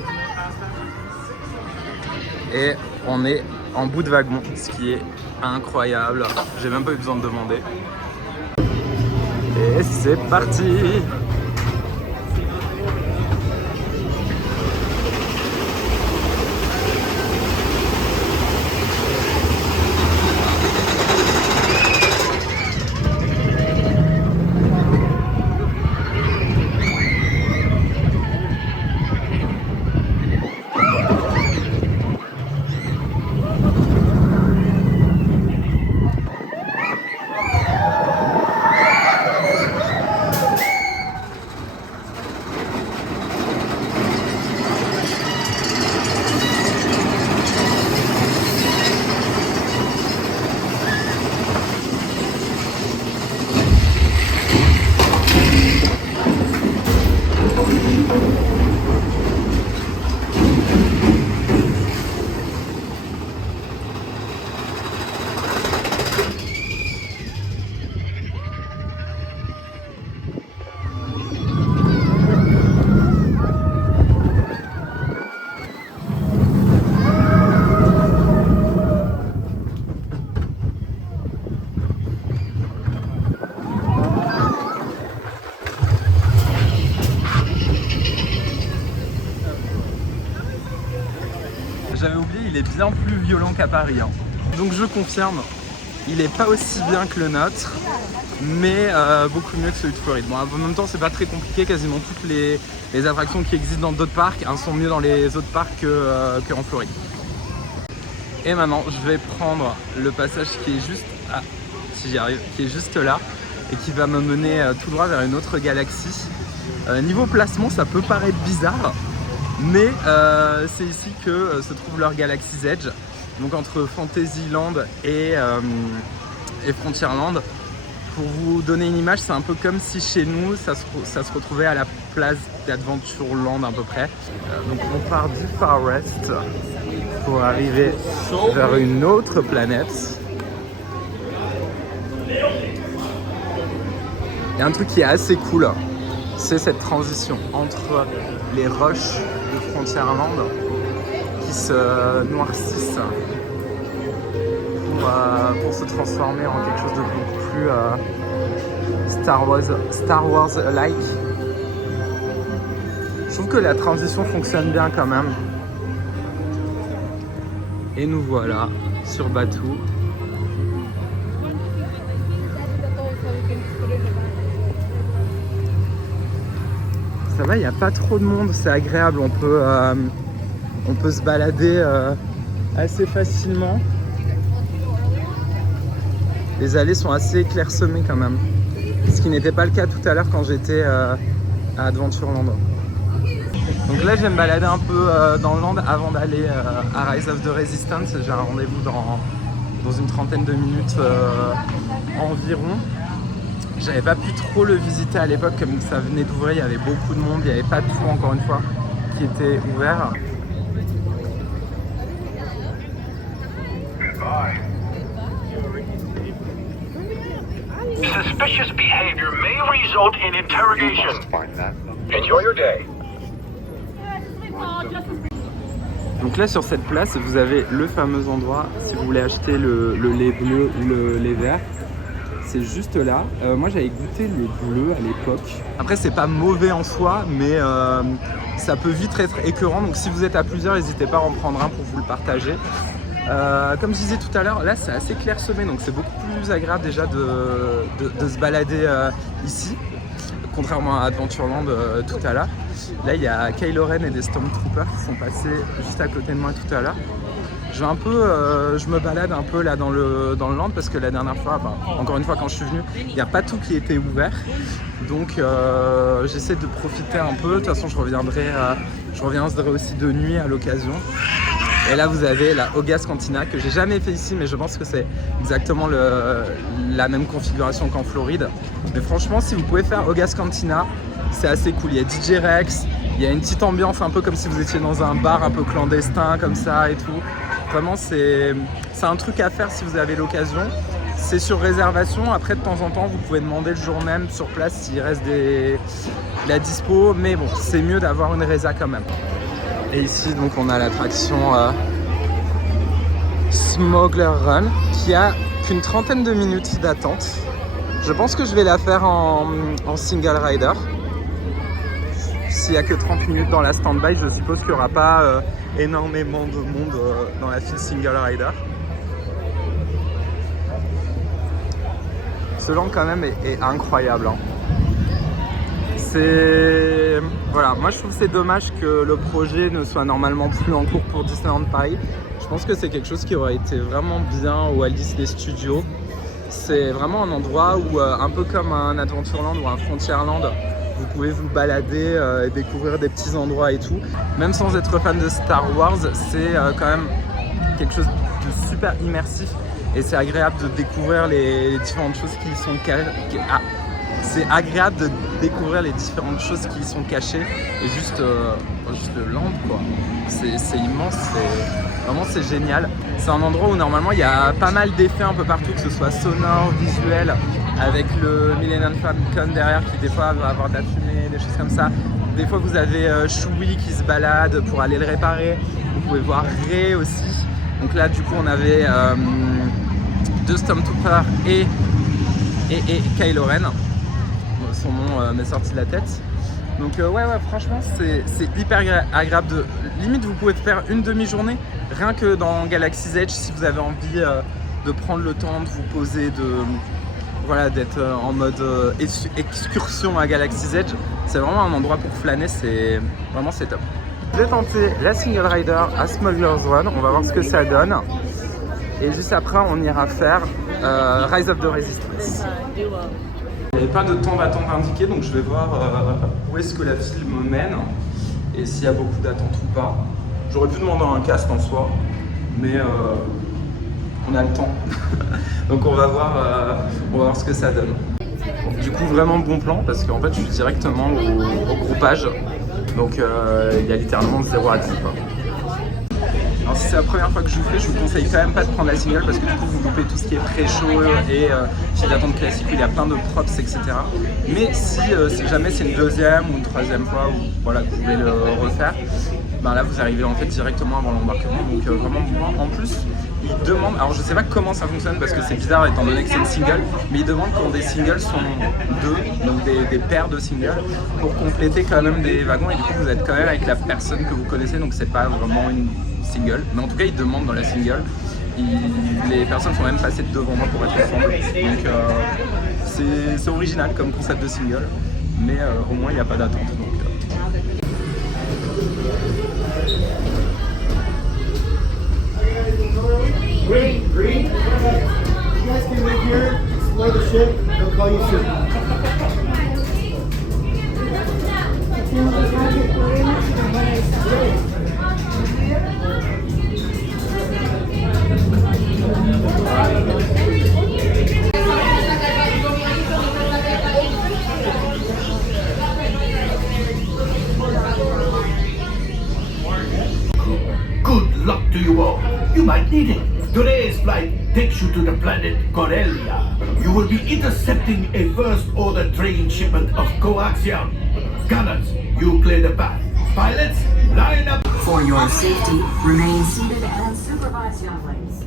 Et on est en bout de wagon, ce qui est incroyable. J'ai même pas eu besoin de demander. Et c'est parti! il est bien plus violent qu'à Paris. Hein. Donc je confirme, il n'est pas aussi bien que le nôtre, mais beaucoup mieux que celui de Floride. Bon, en même temps, c'est pas très compliqué, quasiment toutes les attractions qui existent dans d'autres parcs sont mieux dans les autres parcs qu'en Floride. Et maintenant, je vais prendre le passage qui est juste, si j'y arrive, qui est juste là et qui va me mener tout droit vers une autre galaxie. Niveau placement, ça peut paraître bizarre, mais c'est ici que se trouve leur Galaxy's Edge, donc entre Fantasyland et Frontierland. Pour vous donner une image, c'est un peu comme si chez nous, ça se retrouvait à la place d'Adventureland à peu près. Donc on part du Far West pour arriver vers une autre planète. Et un truc qui est assez cool, c'est cette transition entre les rushs de Frontierland qui se noircissent pour se transformer en quelque chose de beaucoup plus Star Wars-like. Je trouve que la transition fonctionne bien quand même. Et nous voilà sur Batuu. Ça va, il n'y a pas trop de monde, c'est agréable, on peut se balader assez facilement. Les allées sont assez clairsemées quand même, ce qui n'était pas le cas tout à l'heure quand j'étais à Adventureland. Donc là je vais me balader un peu dans le land avant d'aller à Rise of the Resistance. J'ai un rendez-vous dans une trentaine de minutes environ. J'avais pas pu trop le visiter à l'époque, comme ça venait d'ouvrir, il y avait beaucoup de monde, il n'y avait pas tout encore une fois qui était ouvert. Suspicious behavior may result in interrogation. Enjoy your day. Donc là sur cette place, vous avez le fameux endroit si vous voulez acheter le lait bleu ou le lait vert. C'est juste là. Moi j'avais goûté le bleu à l'époque. Après c'est pas mauvais en soi, mais ça peut vite être écœurant. Donc si vous êtes à plusieurs, n'hésitez pas à en prendre un pour vous le partager. Comme je disais tout à l'heure, là c'est assez clairsemé, donc c'est beaucoup plus agréable déjà de se balader ici, contrairement à Adventureland tout à l'heure. Là il y a Kylo Ren et des Stormtroopers qui sont passés juste à côté de moi tout à l'heure. Je me balade un peu là dans le land parce que la dernière fois, encore une fois quand je suis venu, il n'y a pas tout qui était ouvert. Donc j'essaie de profiter un peu. De toute façon je reviendrai aussi de nuit à l'occasion. Et là vous avez la Oga's Cantina que j'ai jamais fait ici, mais je pense que c'est exactement la même configuration qu'en Floride. Mais franchement si vous pouvez faire Oga's Cantina, c'est assez cool. Il y a DJ Rex, il y a une petite ambiance un peu comme si vous étiez dans un bar un peu clandestin comme ça et tout. Vraiment c'est un truc à faire si vous avez l'occasion. C'est sur réservation, après de temps en temps vous pouvez demander le jour même sur place s'il reste de la dispo, mais bon c'est mieux d'avoir une résa quand même. Et ici donc on a l'attraction Smuggler Run qui a qu'une trentaine de minutes d'attente. Je pense que je vais la faire en single rider. S'il n'y a que 30 minutes dans la stand-by, je suppose qu'il n'y aura pas énormément de monde dans la file single rider. Ce land quand même est incroyable. Hein. Voilà, moi je trouve que c'est dommage que le projet ne soit normalement plus en cours pour Disneyland Paris. Je pense que c'est quelque chose qui aurait été vraiment bien au Walt Disney Studios. C'est vraiment un endroit où, un peu comme un Adventureland ou un Frontierland, vous pouvez vous balader et découvrir des petits endroits et tout. Même sans être fan de Star Wars, c'est quand même quelque chose de super immersif et c'est agréable de découvrir les différentes choses qui y sont c'est agréable de découvrir les différentes choses qui y sont cachées et juste le land quoi. C'est immense, c'est génial. C'est un endroit où normalement il y a pas mal d'effets un peu partout, que ce soit sonore, visuel, avec le Millennium Falcon derrière qui des fois va avoir de la fumée, des choses comme ça. Des fois vous avez Chewie qui se balade pour aller le réparer. Vous pouvez voir Rey aussi. Donc là du coup on avait deux Stormtroopers et Kylo Ren. Son nom m'est sorti de la tête. Donc ouais, franchement c'est hyper agréable. Limite vous pouvez faire une demi-journée rien que dans Galaxy's Edge si vous avez envie de prendre le temps de vous poser, d'être en mode excursion à Galaxy's Edge. C'est vraiment un endroit pour flâner, c'est top. Je vais tenter la Single Rider à Smuggler's Run, on va voir ce que ça donne. Et juste après on ira faire Rise of the Resistance. Il n'y avait pas de temps d'attente indiqué, donc je vais voir où est-ce que la file me mène et s'il y a beaucoup d'attente ou pas. J'aurais pu demander un casque en soi, mais on a le temps. Donc on va voir ce que ça donne. Du coup vraiment bon plan parce qu'en fait je suis directement au groupage. Donc il y a littéralement 0 à 10 quoi. Alors si c'est la première fois que je vous fais, je vous conseille quand même pas de prendre la single parce que du coup vous loupez tout ce qui est pré-show et file d'attente classique où il y a plein de props etc. Mais si jamais c'est une deuxième ou une troisième fois où voilà, que vous voulez le refaire, ben là vous arrivez en fait directement avant l'embarquement, donc vraiment bon. En plus ils demandent, alors je sais pas comment ça fonctionne parce que c'est bizarre étant donné que c'est une single, mais ils demandent quand des singles sont deux, donc des paires de singles, pour compléter quand même des wagons et du coup vous êtes quand même avec la personne que vous connaissez, donc c'est pas vraiment une single, mais en tout cas ils demandent dans la single, les personnes sont même passées devant moi pour être ensemble, donc c'est original comme concept de single, mais au moins il n'y a pas d'attente. Green. You guys can live here, explore the ship, they'll call you soon. Good luck to you all. You might need it. Today's flight takes you to the planet Corellia. You will be intercepting a first-order train shipment of coaxium. Gunners, you clear the path. Pilots, line up. For your safety, remain seated and supervise young ladies.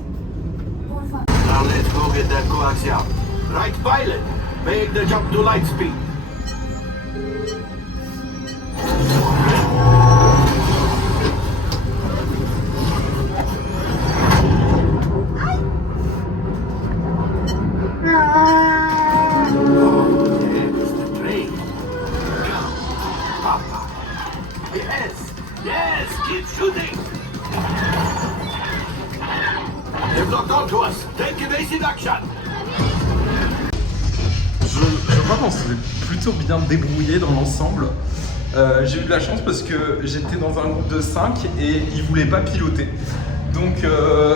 Now let's go get that coaxium. Right, pilot. Make the jump to light speed. Yes, keep shooting. They've locked onto us. Take evasive action. Je crois qu'on s'est plutôt bien débrouillé dans l'ensemble. J'ai eu de la chance parce que j'étais dans un groupe de 5 et ils voulaient pas piloter. Donc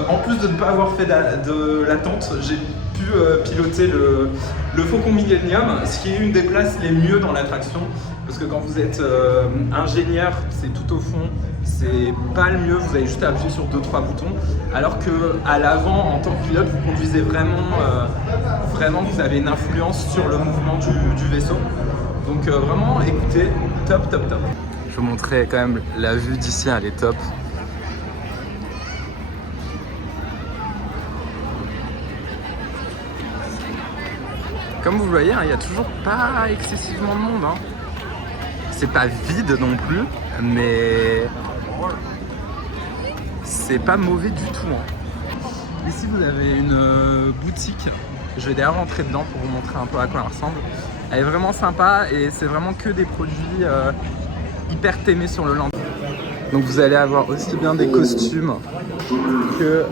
en plus de ne pas avoir fait de l'attente, j'ai pu piloter le Faucon Millenium, ce qui est une des places les mieux dans l'attraction. Parce que quand vous êtes ingénieur, c'est tout au fond, c'est pas le mieux, vous avez juste à appuyer sur 2-3 boutons. Alors qu'à l'avant, en tant que pilote, vous conduisez vraiment, vous avez une influence sur le mouvement du vaisseau. Donc vraiment, écoutez, top. Je vous montrer quand même la vue d'ici, elle est top. Comme vous le voyez, il n'y a toujours pas excessivement de monde. C'est pas vide non plus, mais c'est pas mauvais du tout. Ici vous avez une boutique, je vais d'ailleurs rentrer dedans pour vous montrer un peu à quoi elle ressemble. Elle est vraiment sympa et c'est vraiment que des produits hyper témés sur le land. Donc vous allez avoir aussi bien des costumes que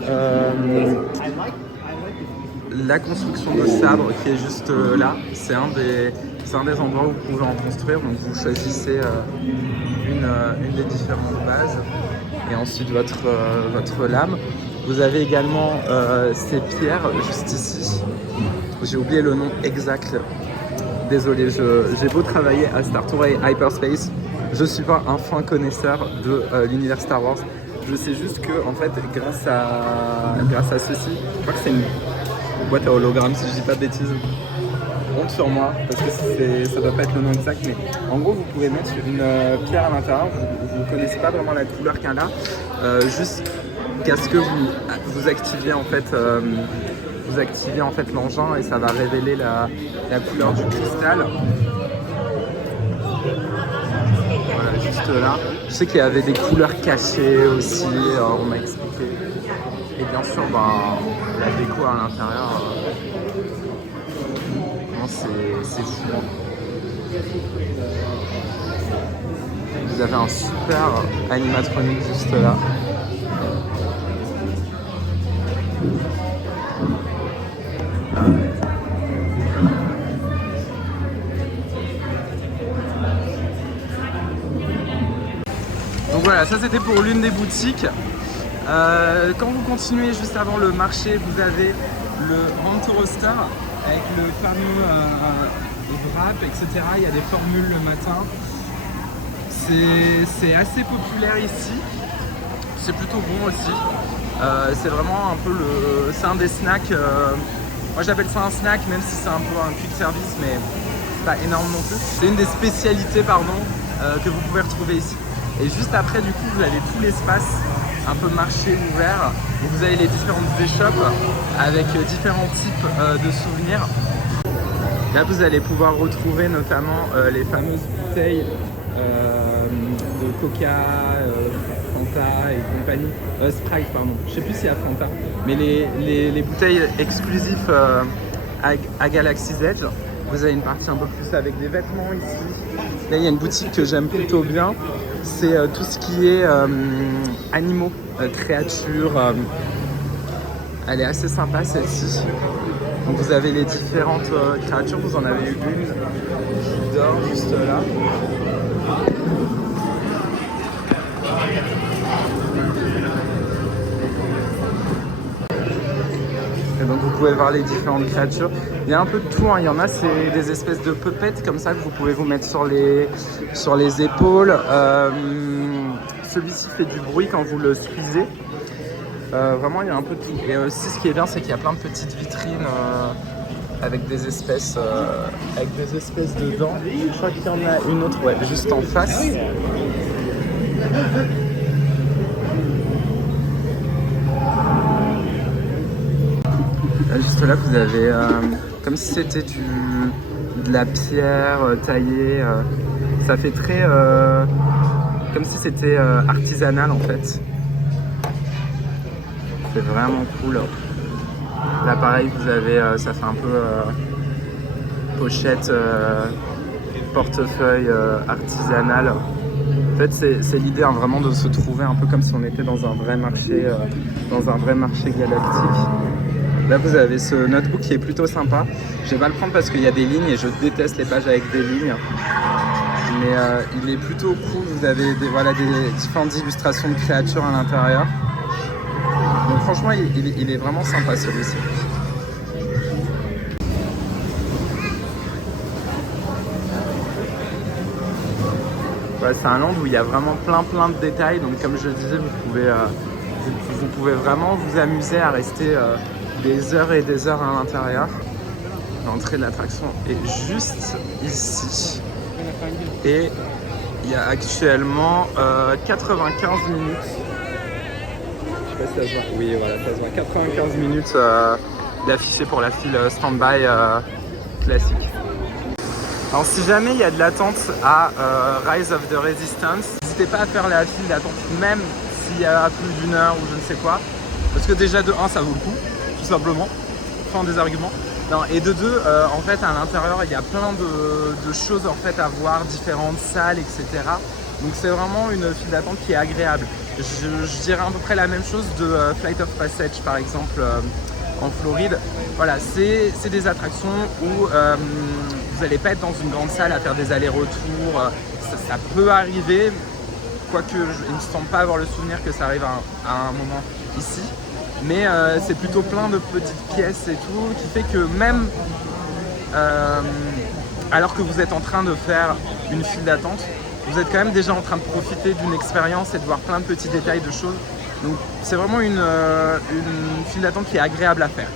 la construction de sabre qui est juste là. C'est un des endroits où vous pouvez en construire, donc vous choisissez une des différentes bases et ensuite votre lame. Vous avez également ces pierres juste ici. J'ai oublié le nom exact. Désolé, j'ai beau travailler à Star Tours et Hyperspace, je suis pas un fin connaisseur de l'univers Star Wars. Je sais juste que en fait, grâce à ceci, je crois que c'est une boîte à hologramme si je dis pas de bêtises. Honte sur moi parce que ça doit pas être le nom exact, mais en gros vous pouvez mettre une pierre à l'intérieur, vous ne connaissez pas vraiment la couleur qu'elle a, jusqu'à ce que vous activiez en fait l'engin et ça va révéler la couleur du cristal. juste là. Je sais qu'il y avait des couleurs cachées aussi, on m'a expliqué. Et bien sûr, la déco à l'intérieur, c'est fou. Vous avez un super animatronique juste là. Donc voilà, ça c'était pour l'une des boutiques. Quand vous continuez juste avant le marché, vous avez le Rentoro Store avec le fameux wrap, etc. Il y a des formules le matin. C'est assez populaire ici. C'est plutôt bon aussi. C'est vraiment un peu c'est un des snacks. Moi j'appelle ça un snack, même si c'est un peu un quick service, mais pas énorme non plus. C'est une des spécialités que vous pouvez retrouver ici. Et juste après, du coup, vous avez tout l'espace, un peu marché ouvert, où vous avez les différentes échoppes avec différents types de souvenirs. Là, vous allez pouvoir retrouver notamment les fameuses bouteilles de Coca, Fanta et compagnie. Sprite, pardon. Je sais plus s'il y a Fanta, mais les bouteilles exclusives à Galaxy's Edge. Vous avez une partie un peu plus avec des vêtements ici. Là, il y a une boutique que j'aime plutôt bien. C'est tout ce qui est animaux, créatures. Elle est assez sympa celle-ci. Donc vous avez les différentes créatures. Vous en avez une qui dort juste là. Et donc vous pouvez voir les différentes créatures. Il y a un peu de tout, hein. Il y en a, c'est des espèces de puppets comme ça que vous pouvez vous mettre sur les épaules. Celui-ci fait du bruit quand vous le squeezez. Vraiment, il y a un peu de tout. Et aussi, ce qui est bien, c'est qu'il y a plein de petites vitrines avec des espèces dedans. Je crois qu'il y en a une autre, ouais, juste en face. Juste là, vous avez comme si c'était de la pierre taillée. Ça fait très comme si c'était artisanal en fait. C'est vraiment cool. Là, pareil, vous avez, ça fait un peu pochette, portefeuille artisanal. En fait, c'est l'idée hein, vraiment de se trouver un peu comme si on était dans un vrai marché galactique. Là, vous avez ce notebook qui est plutôt sympa. Je vais pas le prendre parce qu'il y a des lignes et je déteste les pages avec des lignes. Mais il est plutôt cool. Vous avez des différentes illustrations de créatures à l'intérieur. Donc franchement, il est vraiment sympa celui-ci. Ouais, c'est un land où il y a vraiment plein de détails. Donc comme je le disais, vous pouvez vraiment vous amuser à rester des heures et des heures à l'intérieur. L'entrée de l'attraction est juste ici. Et il y a actuellement 95 minutes. Je sais pas si ça se voit. Oui, voilà, ça se voit. 95 minutes d'affiché pour la file stand-by classique. Alors si jamais il y a de l'attente à Rise of the Resistance, n'hésitez pas à faire la file d'attente même s'il y a plus d'une heure ou je ne sais quoi. Parce que déjà de 1 ça vaut le coup, tout simplement. Fin des arguments. Non, et de 2, en fait à l'intérieur il y a plein de choses en fait à voir, différentes salles, etc. Donc c'est vraiment une file d'attente qui est agréable. Je dirais à peu près la même chose de Flight of Passage par exemple en Floride. Voilà, c'est des attractions où vous n'allez pas être dans une grande salle à faire des allers-retours. Ça peut arriver, quoique il ne me semble pas avoir le souvenir que ça arrive à un moment ici. Mais c'est plutôt plein de petites pièces et tout, qui fait que même alors que vous êtes en train de faire une file d'attente, vous êtes quand même déjà en train de profiter d'une expérience et de voir plein de petits détails de choses. Donc c'est vraiment une file d'attente qui est agréable à faire.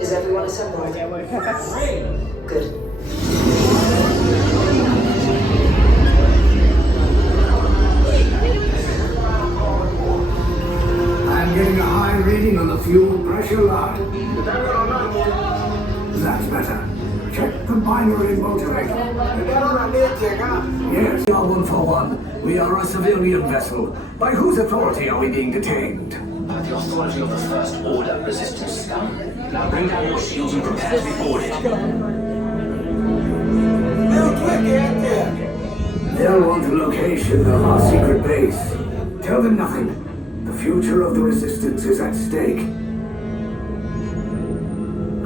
Is everyone assembled? Good. too loud. That's better. Check the binary motivator. Yes, we are 141. We are a civilian vessel. By whose authority are we being detained? The authority of the First Order Resistance scum. Now bring down your shields and prepare to be boarded. They'll want a location of our secret base. Tell them nothing. The future of the Resistance is at stake.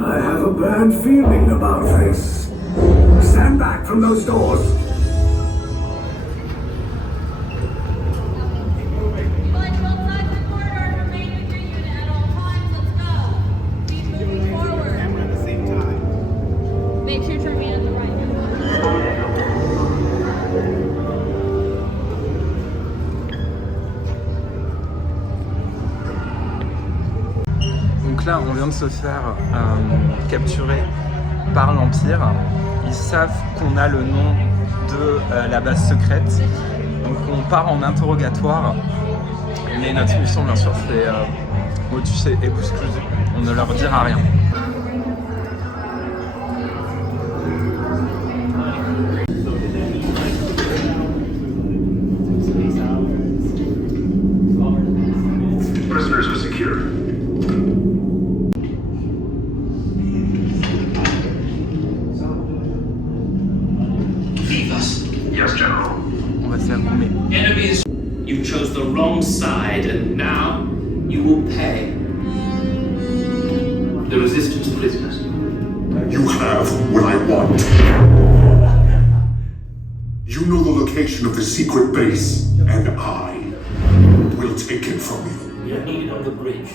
I have a bad feeling about this. Stand back from those doors. Donc là, on vient de se faire capturer par l'Empire. Ils savent qu'on a le nom de la base secrète. Donc on part en interrogatoire. Mais notre mission, bien sûr, c'est motus et exclusive. On ne leur dira rien. Prisoners are secure. Leave us. Yes, General. On va se faire gommer. Enemies, you chose the wrong side, and now you will pay. The Resistance prisoners. You have what I want. You know the location of the secret base, and I will take it from you. You're needed on the bridge.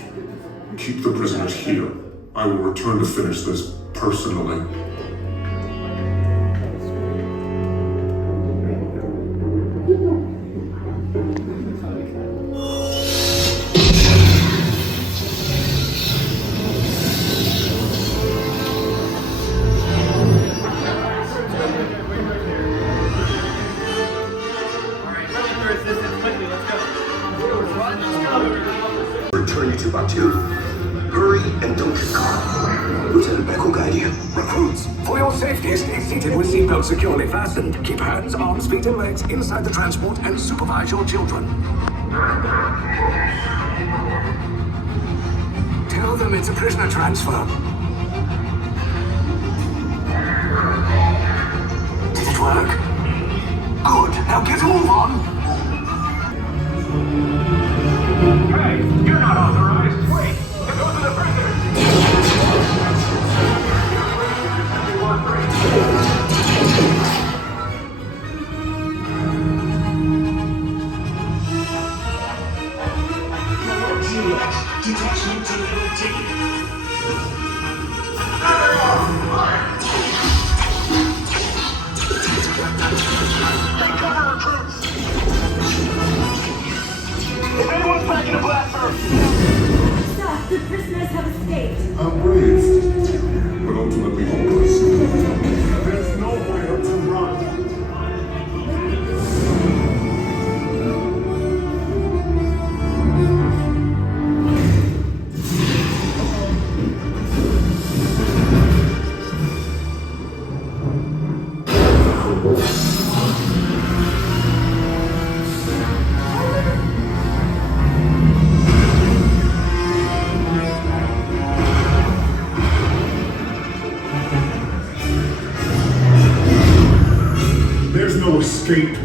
Keep the prisoners here. I will return to finish this personally. Return you to Batu. Hurry and don't get caught. Lieutenant Beck will guide you. Recruits, for your safety, stay seated with seatbelts securely fastened. Keep hands, arms, feet, and legs inside the transport and supervise your children. Tell them it's a prisoner transfer. Did it work? Good. Now get a move on. Hey, you're not authorized. Wait, those are the prisoners. Detachment to rotate. If anyone's packing a blaster! Sir, the prisoners have escaped. I'm brave, but ultimately hopeless. There's nowhere to run. There's no escape.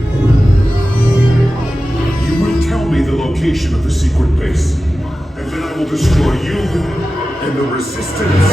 You will tell me the location of the secret base, and then I will destroy you and the Resistance.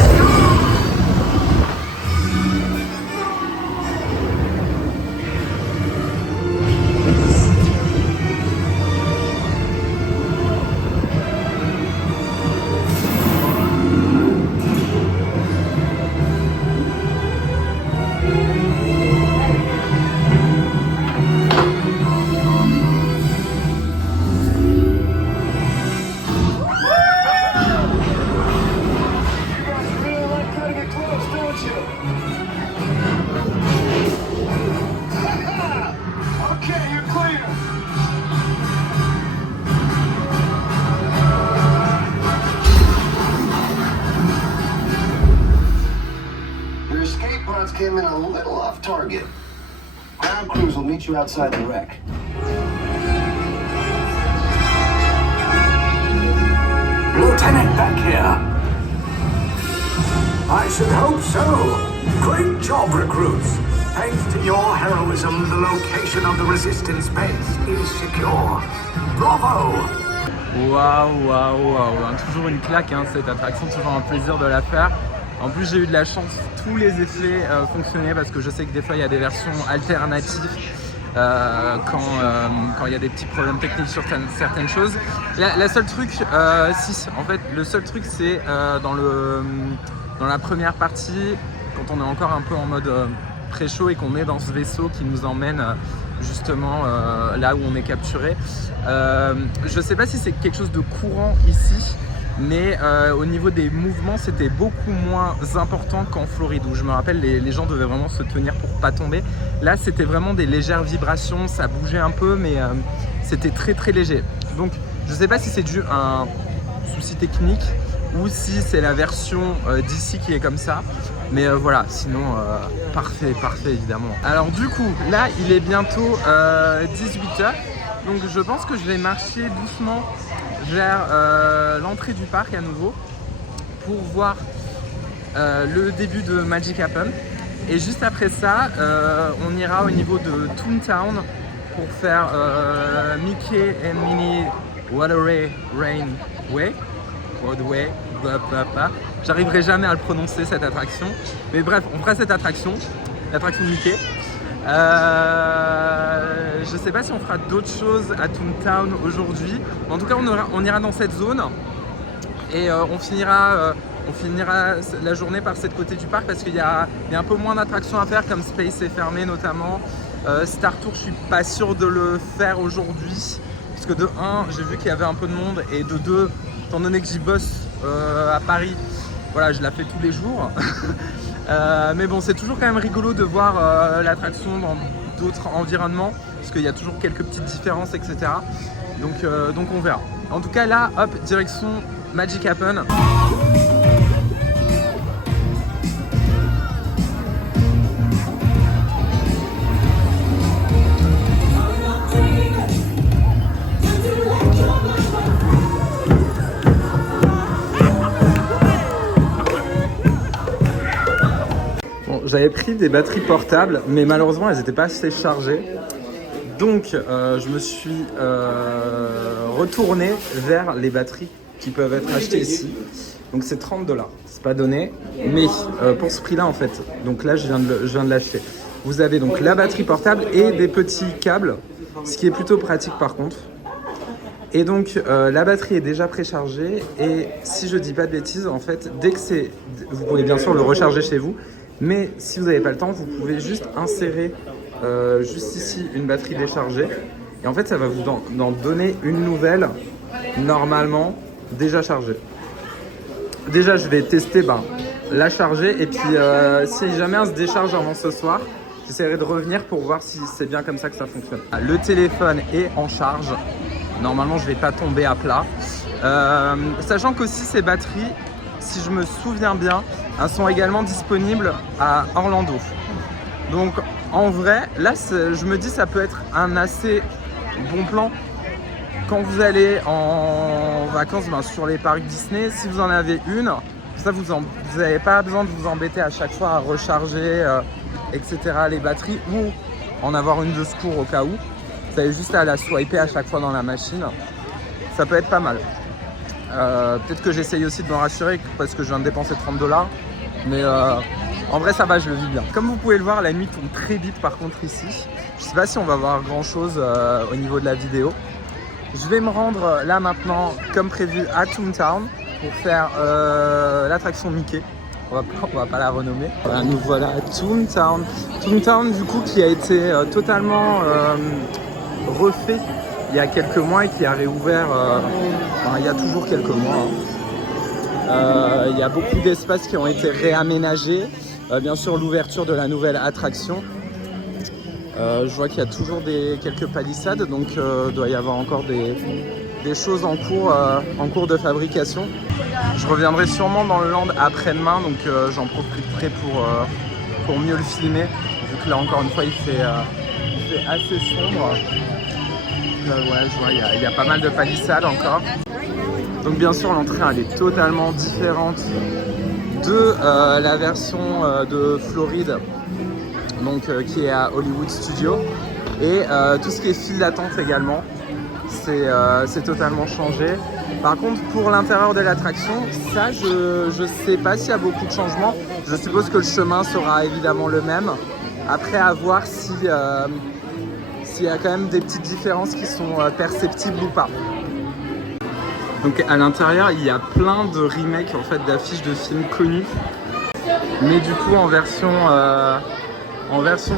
shots came in a little off target. Ground crews will meet you outside the wreck. Lieutenant back here. I should hope so. Great job, recruits. Thanks to your heroism, the location of the Resistance base is secure. Bravo! Waouh, waouh, waouh. Toujours une claque, hein, cette attraction, toujours un plaisir de la faire. En plus, j'ai eu de la chance, tous les effets fonctionnaient parce que je sais que des fois il y a des versions alternatives quand il y a des petits problèmes techniques sur certaines choses. La seule truc, en fait, le seul truc c'est dans la première partie, quand on est encore un peu en mode pré-show et qu'on est dans ce vaisseau qui nous emmène justement là où on est capturé. Je sais pas si c'est quelque chose de courant ici, mais au niveau des mouvements c'était beaucoup moins important qu'en Floride où je me rappelle les gens devaient vraiment se tenir pour pas tomber. Là c'était vraiment des légères vibrations, ça bougeait un peu mais c'était très très léger. Donc je sais pas si c'est dû à un souci technique ou si c'est la version d'ici qui est comme ça. Mais voilà, sinon parfait évidemment. Alors du coup, là il est bientôt 18h. Donc je pense que je vais marcher doucement vers l'entrée du parc à nouveau pour voir le début de Magic Happen. Et juste après ça, on ira au niveau de Toontown pour faire Mickey and Minnie Waterway Rainway. J'arriverai jamais à le prononcer cette attraction. Mais bref, on fera cette attraction, l'attraction Mickey. Je sais pas si on fera d'autres choses à Toontown aujourd'hui. En tout cas, on ira dans cette zone et on finira la journée par cette côté du parc parce qu'il y a un peu moins d'attractions à faire, comme Space est fermé notamment. Star Tour, je suis pas sûr de le faire aujourd'hui parce que de 1, j'ai vu qu'il y avait un peu de monde et de 2, étant donné que j'y bosse à Paris, voilà, je la fais tous les jours. Mais bon, c'est toujours quand même rigolo de voir l'attraction dans d'autres environnements parce qu'il y a toujours quelques petites différences, etc. Donc on verra. En tout cas là, hop, direction Magic Happen. J'avais pris des batteries portables, mais malheureusement elles n'étaient pas assez chargées. Donc je me suis retourné vers les batteries qui peuvent être achetées ici. Donc c'est 30$, c'est pas donné, mais pour ce prix-là en fait. Donc là je viens de l'acheter. Vous avez donc la batterie portable et des petits câbles, ce qui est plutôt pratique par contre. Et donc la batterie est déjà préchargée et si je dis pas de bêtises, en fait, dès que c'est, vous pouvez bien sûr le recharger chez vous. Mais si vous n'avez pas le temps, vous pouvez juste insérer juste ici une batterie déchargée. Et en fait, ça va vous en donner une nouvelle, normalement, déjà chargée. Déjà, je vais tester la charger. Et puis, si jamais elle se décharge avant ce soir, j'essaierai de revenir pour voir si c'est bien comme ça que ça fonctionne. Le téléphone est en charge. Normalement, je ne vais pas tomber à plat. Sachant qu'aussi, ces batteries, si je me souviens bien, elles sont également disponibles à Orlando. Donc en vrai, là je me dis ça peut être un assez bon plan quand vous allez en vacances sur les parcs Disney. Si vous en avez une, ça vous n'avez pas besoin de vous embêter à chaque fois à recharger etc. les batteries ou en avoir une de secours au cas où. Vous avez juste à la swiper à chaque fois dans la machine. Ça peut être pas mal. Peut-être que j'essaye aussi de me rassurer parce que je viens de dépenser 30$. Mais en vrai ça va, je le vis bien. Comme vous pouvez le voir, la nuit tombe très vite par contre ici. Je sais pas si on va voir grand chose au niveau de la vidéo. Je vais me rendre là maintenant comme prévu à Toontown pour faire l'attraction Mickey. On va pas la renommer. Voilà, nous voilà à Toontown. Toontown du coup qui a été totalement refait il y a quelques mois et qui a réouvert il y a toujours quelques mois. Il y a beaucoup d'espaces qui ont été réaménagés. Bien sûr l'ouverture de la nouvelle attraction. Je vois qu'il y a toujours quelques palissades, donc il doit y avoir encore des choses en cours de fabrication. Je reviendrai sûrement dans le land après-demain, donc j'en profiterai pour mieux le filmer, vu que là encore une fois il fait assez sombre. Ouais, je vois, il y a pas mal de palissades encore. Donc bien sûr l'entrée elle est totalement différente de la version de Floride, donc qui est à Hollywood Studios, et tout ce qui est file d'attente également, c'est totalement changé. Par contre pour l'intérieur de l'attraction, ça je sais pas s'il y a beaucoup de changements. Je suppose que le chemin sera évidemment le même. Après à voir s'il y a quand même des petites différences qui sont perceptibles ou pas. Donc à l'intérieur il y a plein de remakes en fait d'affiches de films connus, mais du coup en version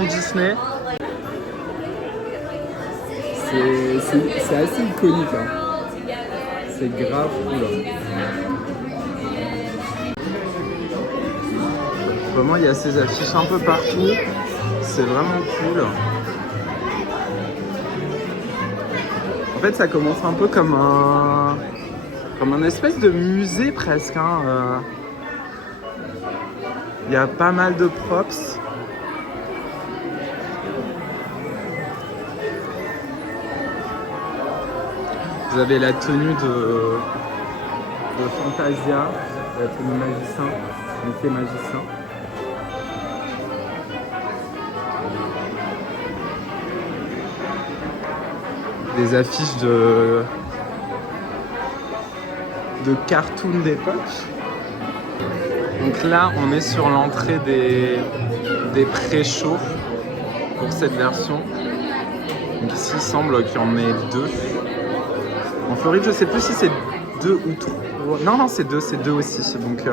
Disney. C'est assez iconique, hein. C'est grave cool. Vraiment il y a ces affiches un peu partout, c'est vraiment cool. En fait ça commence un peu comme un espèce de musée presque, hein. Il y a pas mal de props. Vous avez la tenue de Fantasia, la tenue magicien, Mickey magicien. Des affiches de cartoons d'époque. Donc là on est sur l'entrée des pré-shows pour cette version. Donc ici il semble qu'il y en ait 2. En Floride je sais plus si c'est 2 ou 3. Non c'est 2 aussi. Donc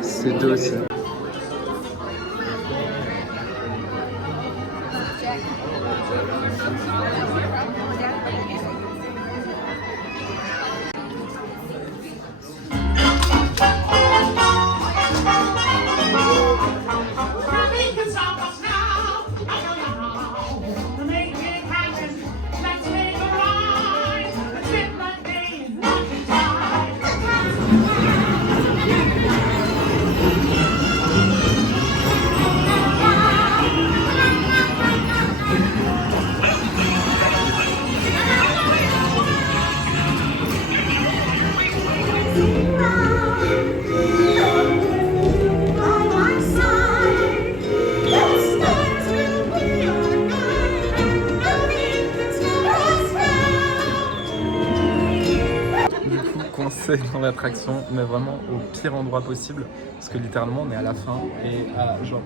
c'est 2 aussi. Dans l'attraction, mais vraiment au pire endroit possible, parce que littéralement on est à la fin et à genre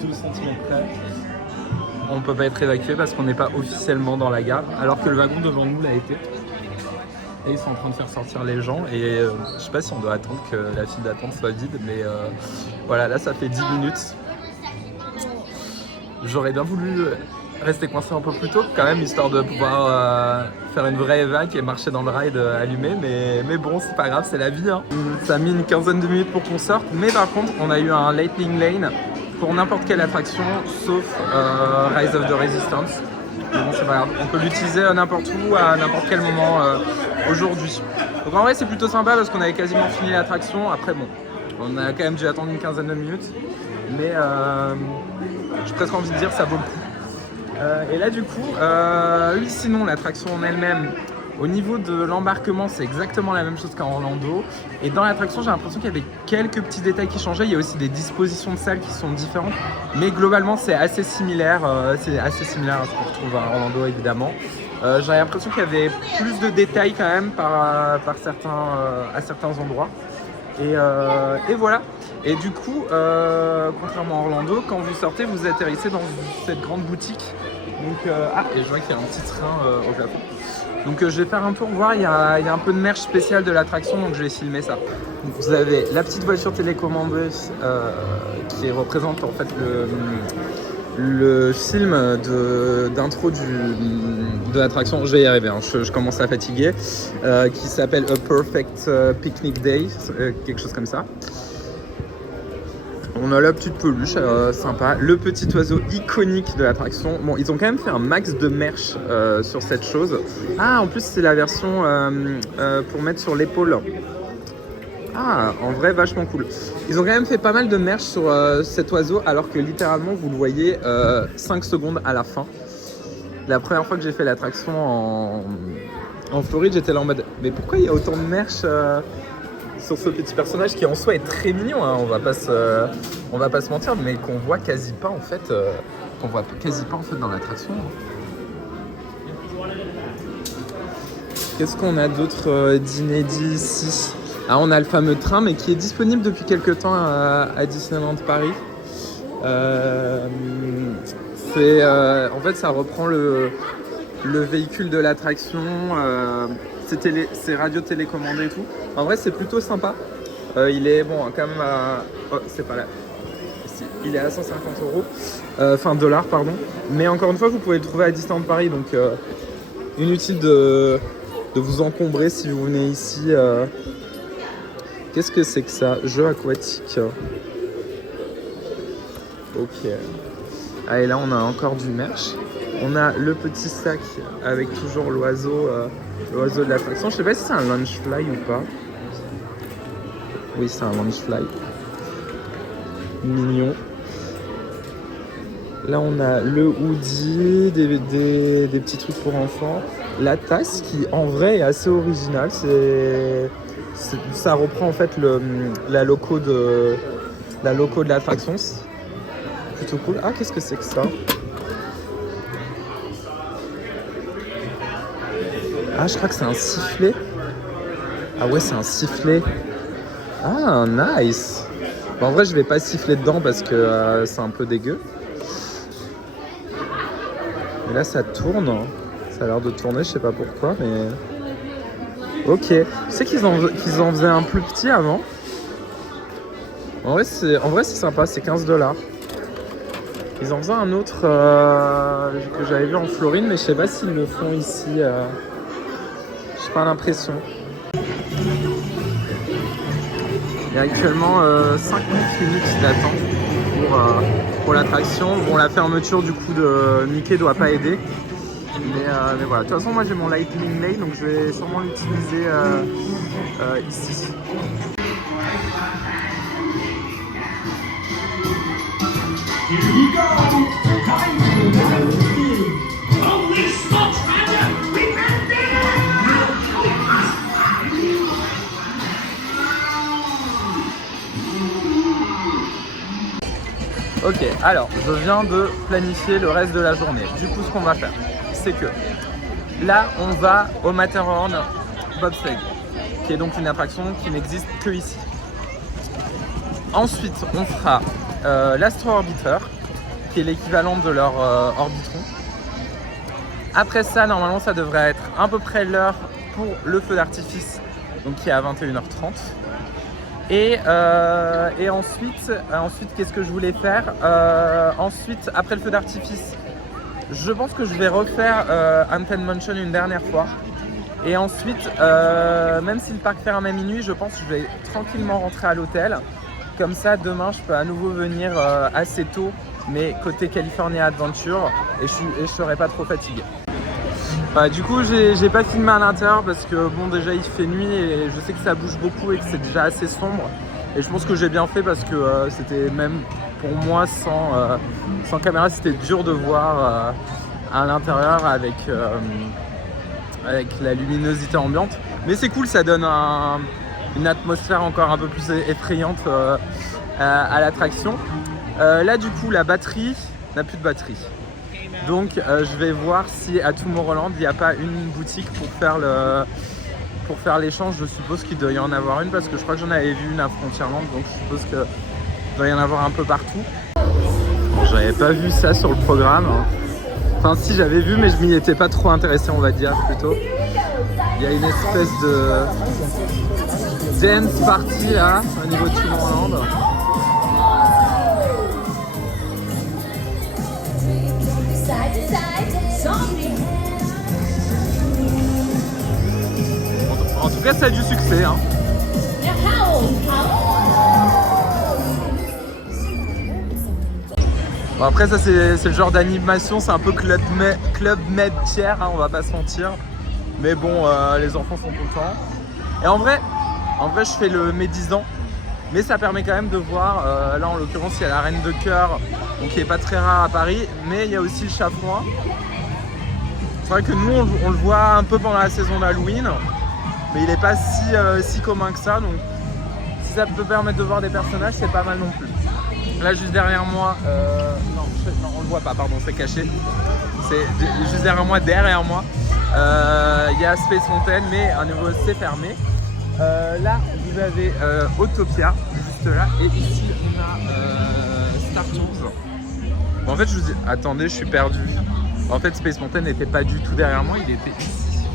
2 cm près on peut pas être évacué parce qu'on n'est pas officiellement dans la gare, alors que le wagon devant nous l'a été, et ils sont en train de faire sortir les gens, et je sais pas si on doit attendre que la file d'attente soit vide, mais voilà, là ça fait 10 minutes. J'aurais bien voulu rester coincé un peu plus tôt quand même, histoire de pouvoir faire une vraie évac et marcher dans le ride allumé, mais bon c'est pas grave, c'est la vie, hein. Ça a mis une quinzaine de minutes pour qu'on sorte, mais par contre on a eu un Lightning Lane pour n'importe quelle attraction sauf Rise of the Resistance. Mais bon c'est pas grave, on peut l'utiliser n'importe où, à n'importe quel moment aujourd'hui. Donc en vrai c'est plutôt sympa parce qu'on avait quasiment fini l'attraction. Après bon, on a quand même dû attendre une quinzaine de minutes, mais j'ai presque envie de dire ça vaut le coup. Et là du coup, oui sinon l'attraction en elle-même, au niveau de l'embarquement c'est exactement la même chose qu'à Orlando. Et dans l'attraction j'ai l'impression qu'il y avait quelques petits détails qui changeaient. Il y a aussi des dispositions de salles qui sont différentes. Mais globalement c'est assez similaire, à ce qu'on retrouve à Orlando évidemment. J'ai l'impression qu'il y avait plus de détails quand même à certains endroits. Et voilà. Et du coup, contrairement à Orlando, quand vous sortez, vous atterrissez dans cette grande boutique. Donc, et je vois qu'il y a un petit train au Japon. Donc je vais faire un tour voir, il y a un peu de merch spécial de l'attraction, donc je vais filmer ça. Donc, vous avez la petite voiture télécommandée qui représente en fait le film d'intro de l'attraction, je vais y arriver, hein, je commence à fatiguer, qui s'appelle A Perfect Picnic Day, quelque chose comme ça. On a la petite peluche, sympa, le petit oiseau iconique de l'attraction. Bon, ils ont quand même fait un max de merch sur cette chose. Ah, en plus c'est la version pour mettre sur l'épaule. Ah, en vrai, vachement cool. Ils ont quand même fait pas mal de merch sur cet oiseau, alors que littéralement, vous le voyez 5 secondes à la fin. La première fois que j'ai fait l'attraction en Floride, j'étais là en mode mais pourquoi il y a autant de merch sur ce petit personnage qui en soi est très mignon, hein, on va pas se mentir, mais qu'on voit quasi pas en fait, dans l'attraction. Qu'est-ce qu'on a d'autre d'inédit ici? Ah, on a le fameux train, mais qui est disponible depuis quelques temps à Disneyland Paris. En fait, ça reprend le véhicule de l'attraction. C'est radio télécommandé et tout. En vrai, c'est plutôt sympa. Il est bon, quand même à... Oh, c'est pas là. Il est à 150 €. Enfin, dollars, pardon. Mais encore une fois, vous pouvez le trouver à Disneyland Paris. Donc, inutile de vous encombrer si vous venez ici. Qu'est-ce que c'est que ça? Jeu aquatique. Ok. Ah, et là, on a encore du merch. On a le petit sac avec toujours l'oiseau de l'attraction. Je sais pas si c'est un Loungefly ou pas. Oui, c'est un Loungefly. Mignon. Là, on a le hoodie, des petits trucs pour enfants. La tasse qui, en vrai, est assez originale. Ça reprend en fait la loco de l'attraction. Plutôt cool. Ah, qu'est-ce que c'est que ça? Ah, je crois que c'est un sifflet. Ah ouais, c'est un sifflet. Ah, nice. Bon, en vrai, je vais pas siffler dedans parce que c'est un peu dégueu. Mais là, ça tourne. Ça a l'air de tourner, je sais pas pourquoi, mais... Ok. Tu sais qu'ils en faisaient un plus petit avant. En vrai, c'est sympa, c'est 15 $. Ils en faisaient un autre que j'avais vu en Floride, mais je sais pas s'ils le font ici. J'ai pas l'impression. Il y a actuellement 50 minutes d'attente pour l'attraction. Bon, la fermeture du coup de Mickey doit pas aider. Mais voilà, de toute façon moi j'ai mon Lightning Lane, donc je vais sûrement l'utiliser ici. Ok, alors je viens de planifier le reste de la journée. Du coup, ce qu'on va faire, c'est que là, on va au Matterhorn Bobsleigh, qui est donc une attraction qui n'existe que ici. Ensuite, on fera l'Astro Orbiter, qui est l'équivalent de leur Orbitron. Après ça, normalement, ça devrait être à peu près l'heure pour le feu d'artifice, donc qui est à 21h30. Et ensuite, qu'est-ce que je voulais faire? Ensuite, après le feu d'artifice, je pense que je vais refaire Haunted Mansion une dernière fois. Et ensuite, même si le parc ferme à minuit, je pense que je vais tranquillement rentrer à l'hôtel. Comme ça, demain, je peux à nouveau venir assez tôt, mais côté California Adventure, et je serai pas trop fatigué. Du coup, j'ai pas filmé à l'intérieur parce que bon, déjà il fait nuit et je sais que ça bouge beaucoup et que c'est déjà assez sombre. Et je pense que j'ai bien fait parce que c'était même pour moi sans caméra, c'était dur de voir à l'intérieur avec la luminosité ambiante. Mais c'est cool, ça donne une atmosphère encore un peu plus effrayante à l'attraction. Là du coup, la batterie n'a plus de batterie. Donc je vais voir si à Tomorrowland il n'y a pas une boutique pour faire l'échange. Je suppose qu'il doit y en avoir une parce que je crois que j'en avais vu une à Frontierland, donc je suppose qu'il doit y en avoir un peu partout. Bon, j'avais pas vu ça sur le programme. Enfin si, j'avais vu, mais je m'y étais pas trop intéressé, on va dire plutôt. Il y a une espèce de dance party là au niveau de Tomorrowland. En tout cas, ça a du succès. Hein. Bon, après, ça c'est le genre d'animation, c'est un peu Club Med tiers, hein, on va pas se mentir. Mais bon, les enfants sont contents. Et en vrai, En vrai, je fais mes 10 ans, mais ça permet quand même de voir. Là, en l'occurrence, il y a la Reine de Cœur, donc qui est pas très rare à Paris, mais il y a aussi le Chafouin. C'est vrai que nous, on le voit un peu pendant la saison d'Halloween, mais il n'est pas si commun que ça. Donc, si ça peut permettre de voir des personnages, c'est pas mal non plus. Là, juste derrière moi, non, on le voit pas, pardon, c'est caché. C'est juste derrière moi, il y a Space Mountain, mais à nouveau, c'est fermé. Là, vous avez Autopia, juste là, et ici, on a Star Tours. Bon, en fait, je vous dis, attendez, je suis perdu. En fait, Space Mountain n'était pas du tout derrière moi, il était ici.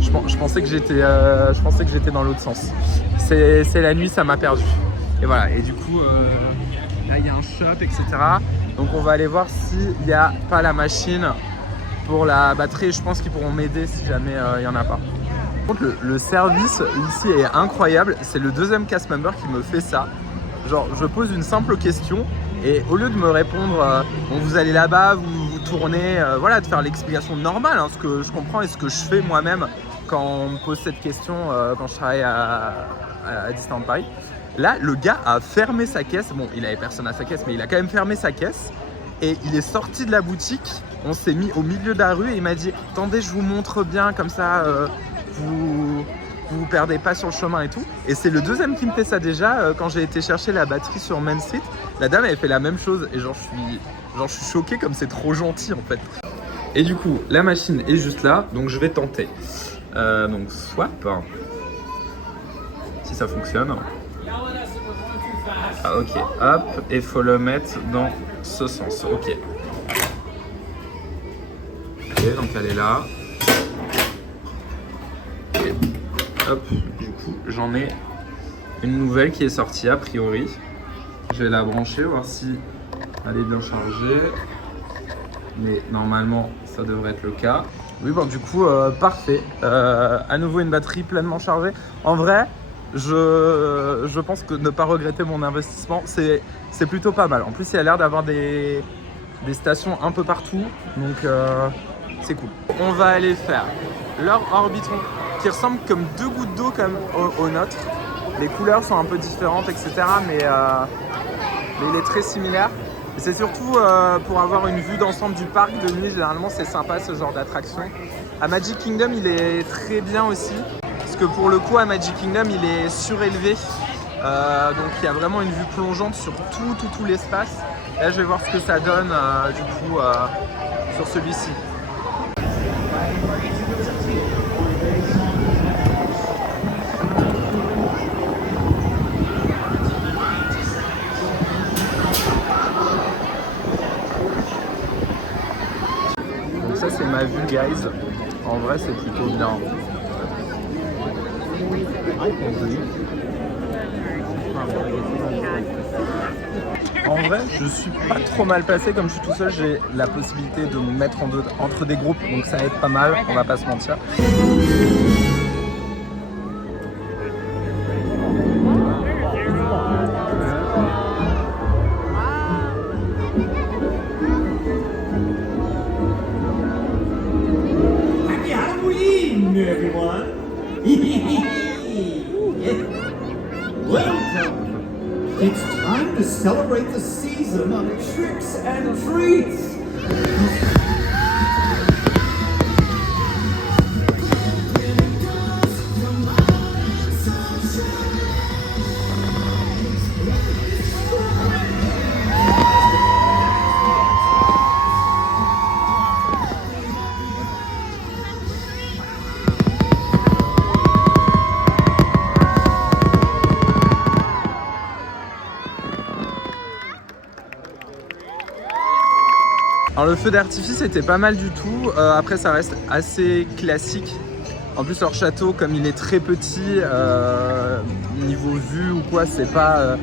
Je pensais que j'étais dans l'autre sens. C'est la nuit, ça m'a perdu. Et voilà, et du coup, là, il y a un shop, etc. Donc, on va aller voir s'il n'y a pas la machine pour la batterie. Je pense qu'ils pourront m'aider si jamais il n'y en a pas. Par contre, le service ici est incroyable. C'est le deuxième cast member qui me fait ça. Genre, je pose une simple question et au lieu de me répondre bon, vous allez là-bas, vous tournez, voilà, de faire l'explication normale, hein, ce que je comprends et ce que je fais moi-même quand on me pose cette question quand je travaille à Disneyland Paris. Là, le gars a fermé sa caisse. Bon, il avait personne à sa caisse, mais il a quand même fermé sa caisse. Et il est sorti de la boutique. On s'est mis au milieu de la rue et il m'a dit « Attendez, je vous montre bien, comme ça, vous perdez pas sur le chemin et tout. » Et c'est le deuxième qui me fait ça déjà. Quand j'ai été chercher la batterie sur Main Street, la dame avait fait la même chose. Et genre, je suis choqué comme c'est trop gentil en fait. Et du coup, la machine est juste là. Donc, je vais tenter. Donc, swap. Si ça fonctionne. Ah, ok, hop, et faut le mettre dans ce sens, ok. Ok, donc elle est là. Et hop, du coup, j'en ai une nouvelle qui est sortie a priori. Je vais la brancher, voir si elle est bien chargée. Mais normalement, ça devrait être le cas. Oui, bon, du coup, parfait. À nouveau, une batterie pleinement chargée. En vrai, je pense que ne pas regretter mon investissement, c'est plutôt pas mal. En plus, il y a l'air d'avoir des stations un peu partout, donc c'est cool. On va aller faire leur Orbitron, qui ressemble comme deux gouttes d'eau comme au nôtre. Les couleurs sont un peu différentes, etc. Mais il est très similaire. C'est surtout pour avoir une vue d'ensemble du parc de nuit. Généralement, c'est sympa ce genre d'attraction. À Magic Kingdom, il est très bien aussi. Parce que pour le coup, à Magic Kingdom, il est surélevé. Donc il y a vraiment une vue plongeante sur tout l'espace. Là, je vais voir ce que ça donne du coup sur celui-ci. Donc ça, c'est ma vue, guys. En vrai, c'est plutôt bien. En vrai, je suis pas trop mal placé. Comme je suis tout seul, j'ai la possibilité de me mettre entre des groupes, donc ça aide pas mal, on va pas se mentir. Happy Halloween, everyone! Welcome! It's time to celebrate the season of tricks and treats! Alors le feu d'artifice était pas mal du tout, après ça reste assez classique. En plus leur château, comme il est très petit, niveau vue ou quoi, c'est pas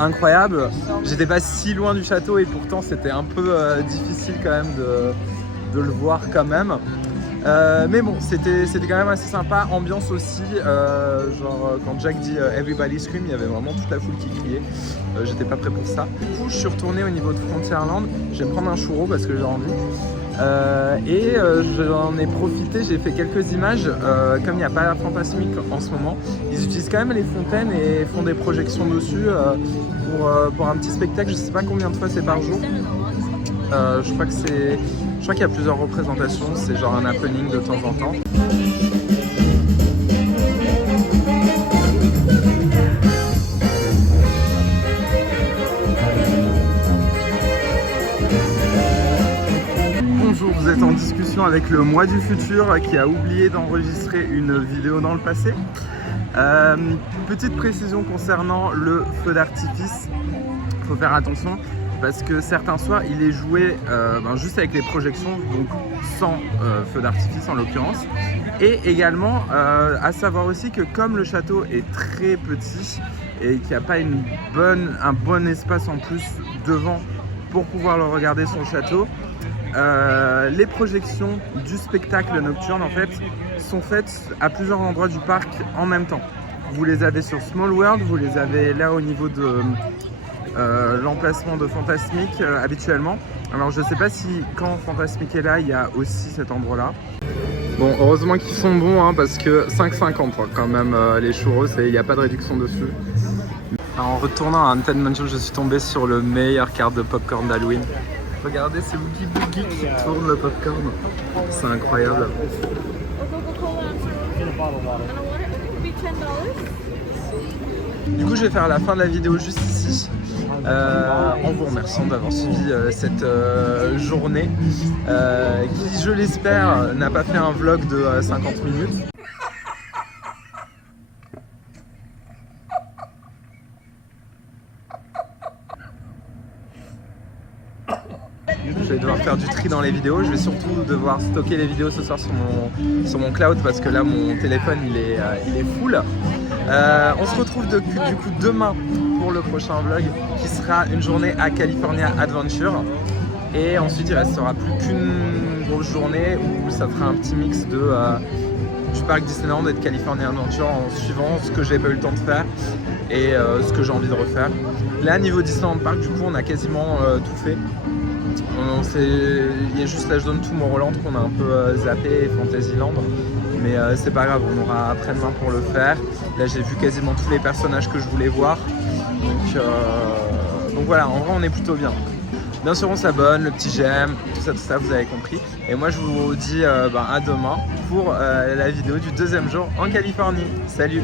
incroyable. J'étais pas si loin du château et pourtant c'était un peu difficile quand même de le voir quand même. Mais bon, c'était quand même assez sympa, ambiance aussi, genre quand Jack dit Everybody Scream, il y avait vraiment toute la foule qui criait, j'étais pas prêt pour ça. Du coup, je suis retourné au niveau de Frontierland, je vais me prendre un churro parce que j'ai envie. J'en ai profité, j'ai fait quelques images. Comme il n'y a pas la Fantasmique en ce moment, ils utilisent quand même les fontaines et font des projections dessus pour un petit spectacle. Je sais pas combien de fois c'est par jour. Je crois qu'il y a plusieurs représentations, c'est genre un happening de temps en temps. Bonjour, vous êtes en discussion avec le Moi du futur qui a oublié d'enregistrer une vidéo dans le passé. Petite précision concernant le feu d'artifice, il faut faire attention parce que certains soirs il est joué juste avec les projections, donc sans feu d'artifice en l'occurrence. Et également à savoir aussi que comme le château est très petit et qu'il n'y a pas un bon espace en plus devant pour pouvoir le regarder sur le château, les projections du spectacle nocturne en fait sont faites à plusieurs endroits du parc en même temps. Vous les avez sur Small World, vous les avez là au niveau de l'emplacement de Fantasmique habituellement. Alors je sais pas si quand Fantasmique est là, il y a aussi cet endroit là. Bon, heureusement qu'ils sont bons hein, parce que 5,50 quand même les churros et il n'y a pas de réduction dessus. Alors, en retournant à Haunted Mansion, je suis tombé sur le meilleur carte de popcorn d'Halloween. Regardez, c'est Oogie Boogie qui tourne le popcorn. C'est incroyable. Du coup, je vais faire la fin de la vidéo juste ici. En vous remerciant d'avoir suivi cette journée qui, je l'espère, n'a pas fait un vlog de 50 minutes. Je vais devoir faire du tri dans les vidéos. Je vais surtout devoir stocker les vidéos ce soir sur mon cloud parce que là mon téléphone il est full. On se retrouve du coup demain pour le prochain vlog qui sera une journée à California Adventure. Et ensuite il restera plus qu'une grosse journée où ça fera un petit mix du parc Disneyland et de California Adventure en suivant ce que j'ai pas eu le temps de faire et ce que j'ai envie de refaire. Là niveau Disneyland Park du coup on a quasiment tout fait. Il y a juste l'âge zone Tomorrowland qu'on a un peu zappé, Fantasyland, mais c'est pas grave, on aura après-demain pour le faire. Là j'ai vu quasiment tous les personnages que je voulais voir, donc voilà, en vrai on est plutôt bien. Bien sûr on s'abonne, le petit j'aime, tout ça vous avez compris. Et moi je vous dis à demain pour la vidéo du deuxième jour en Californie. Salut!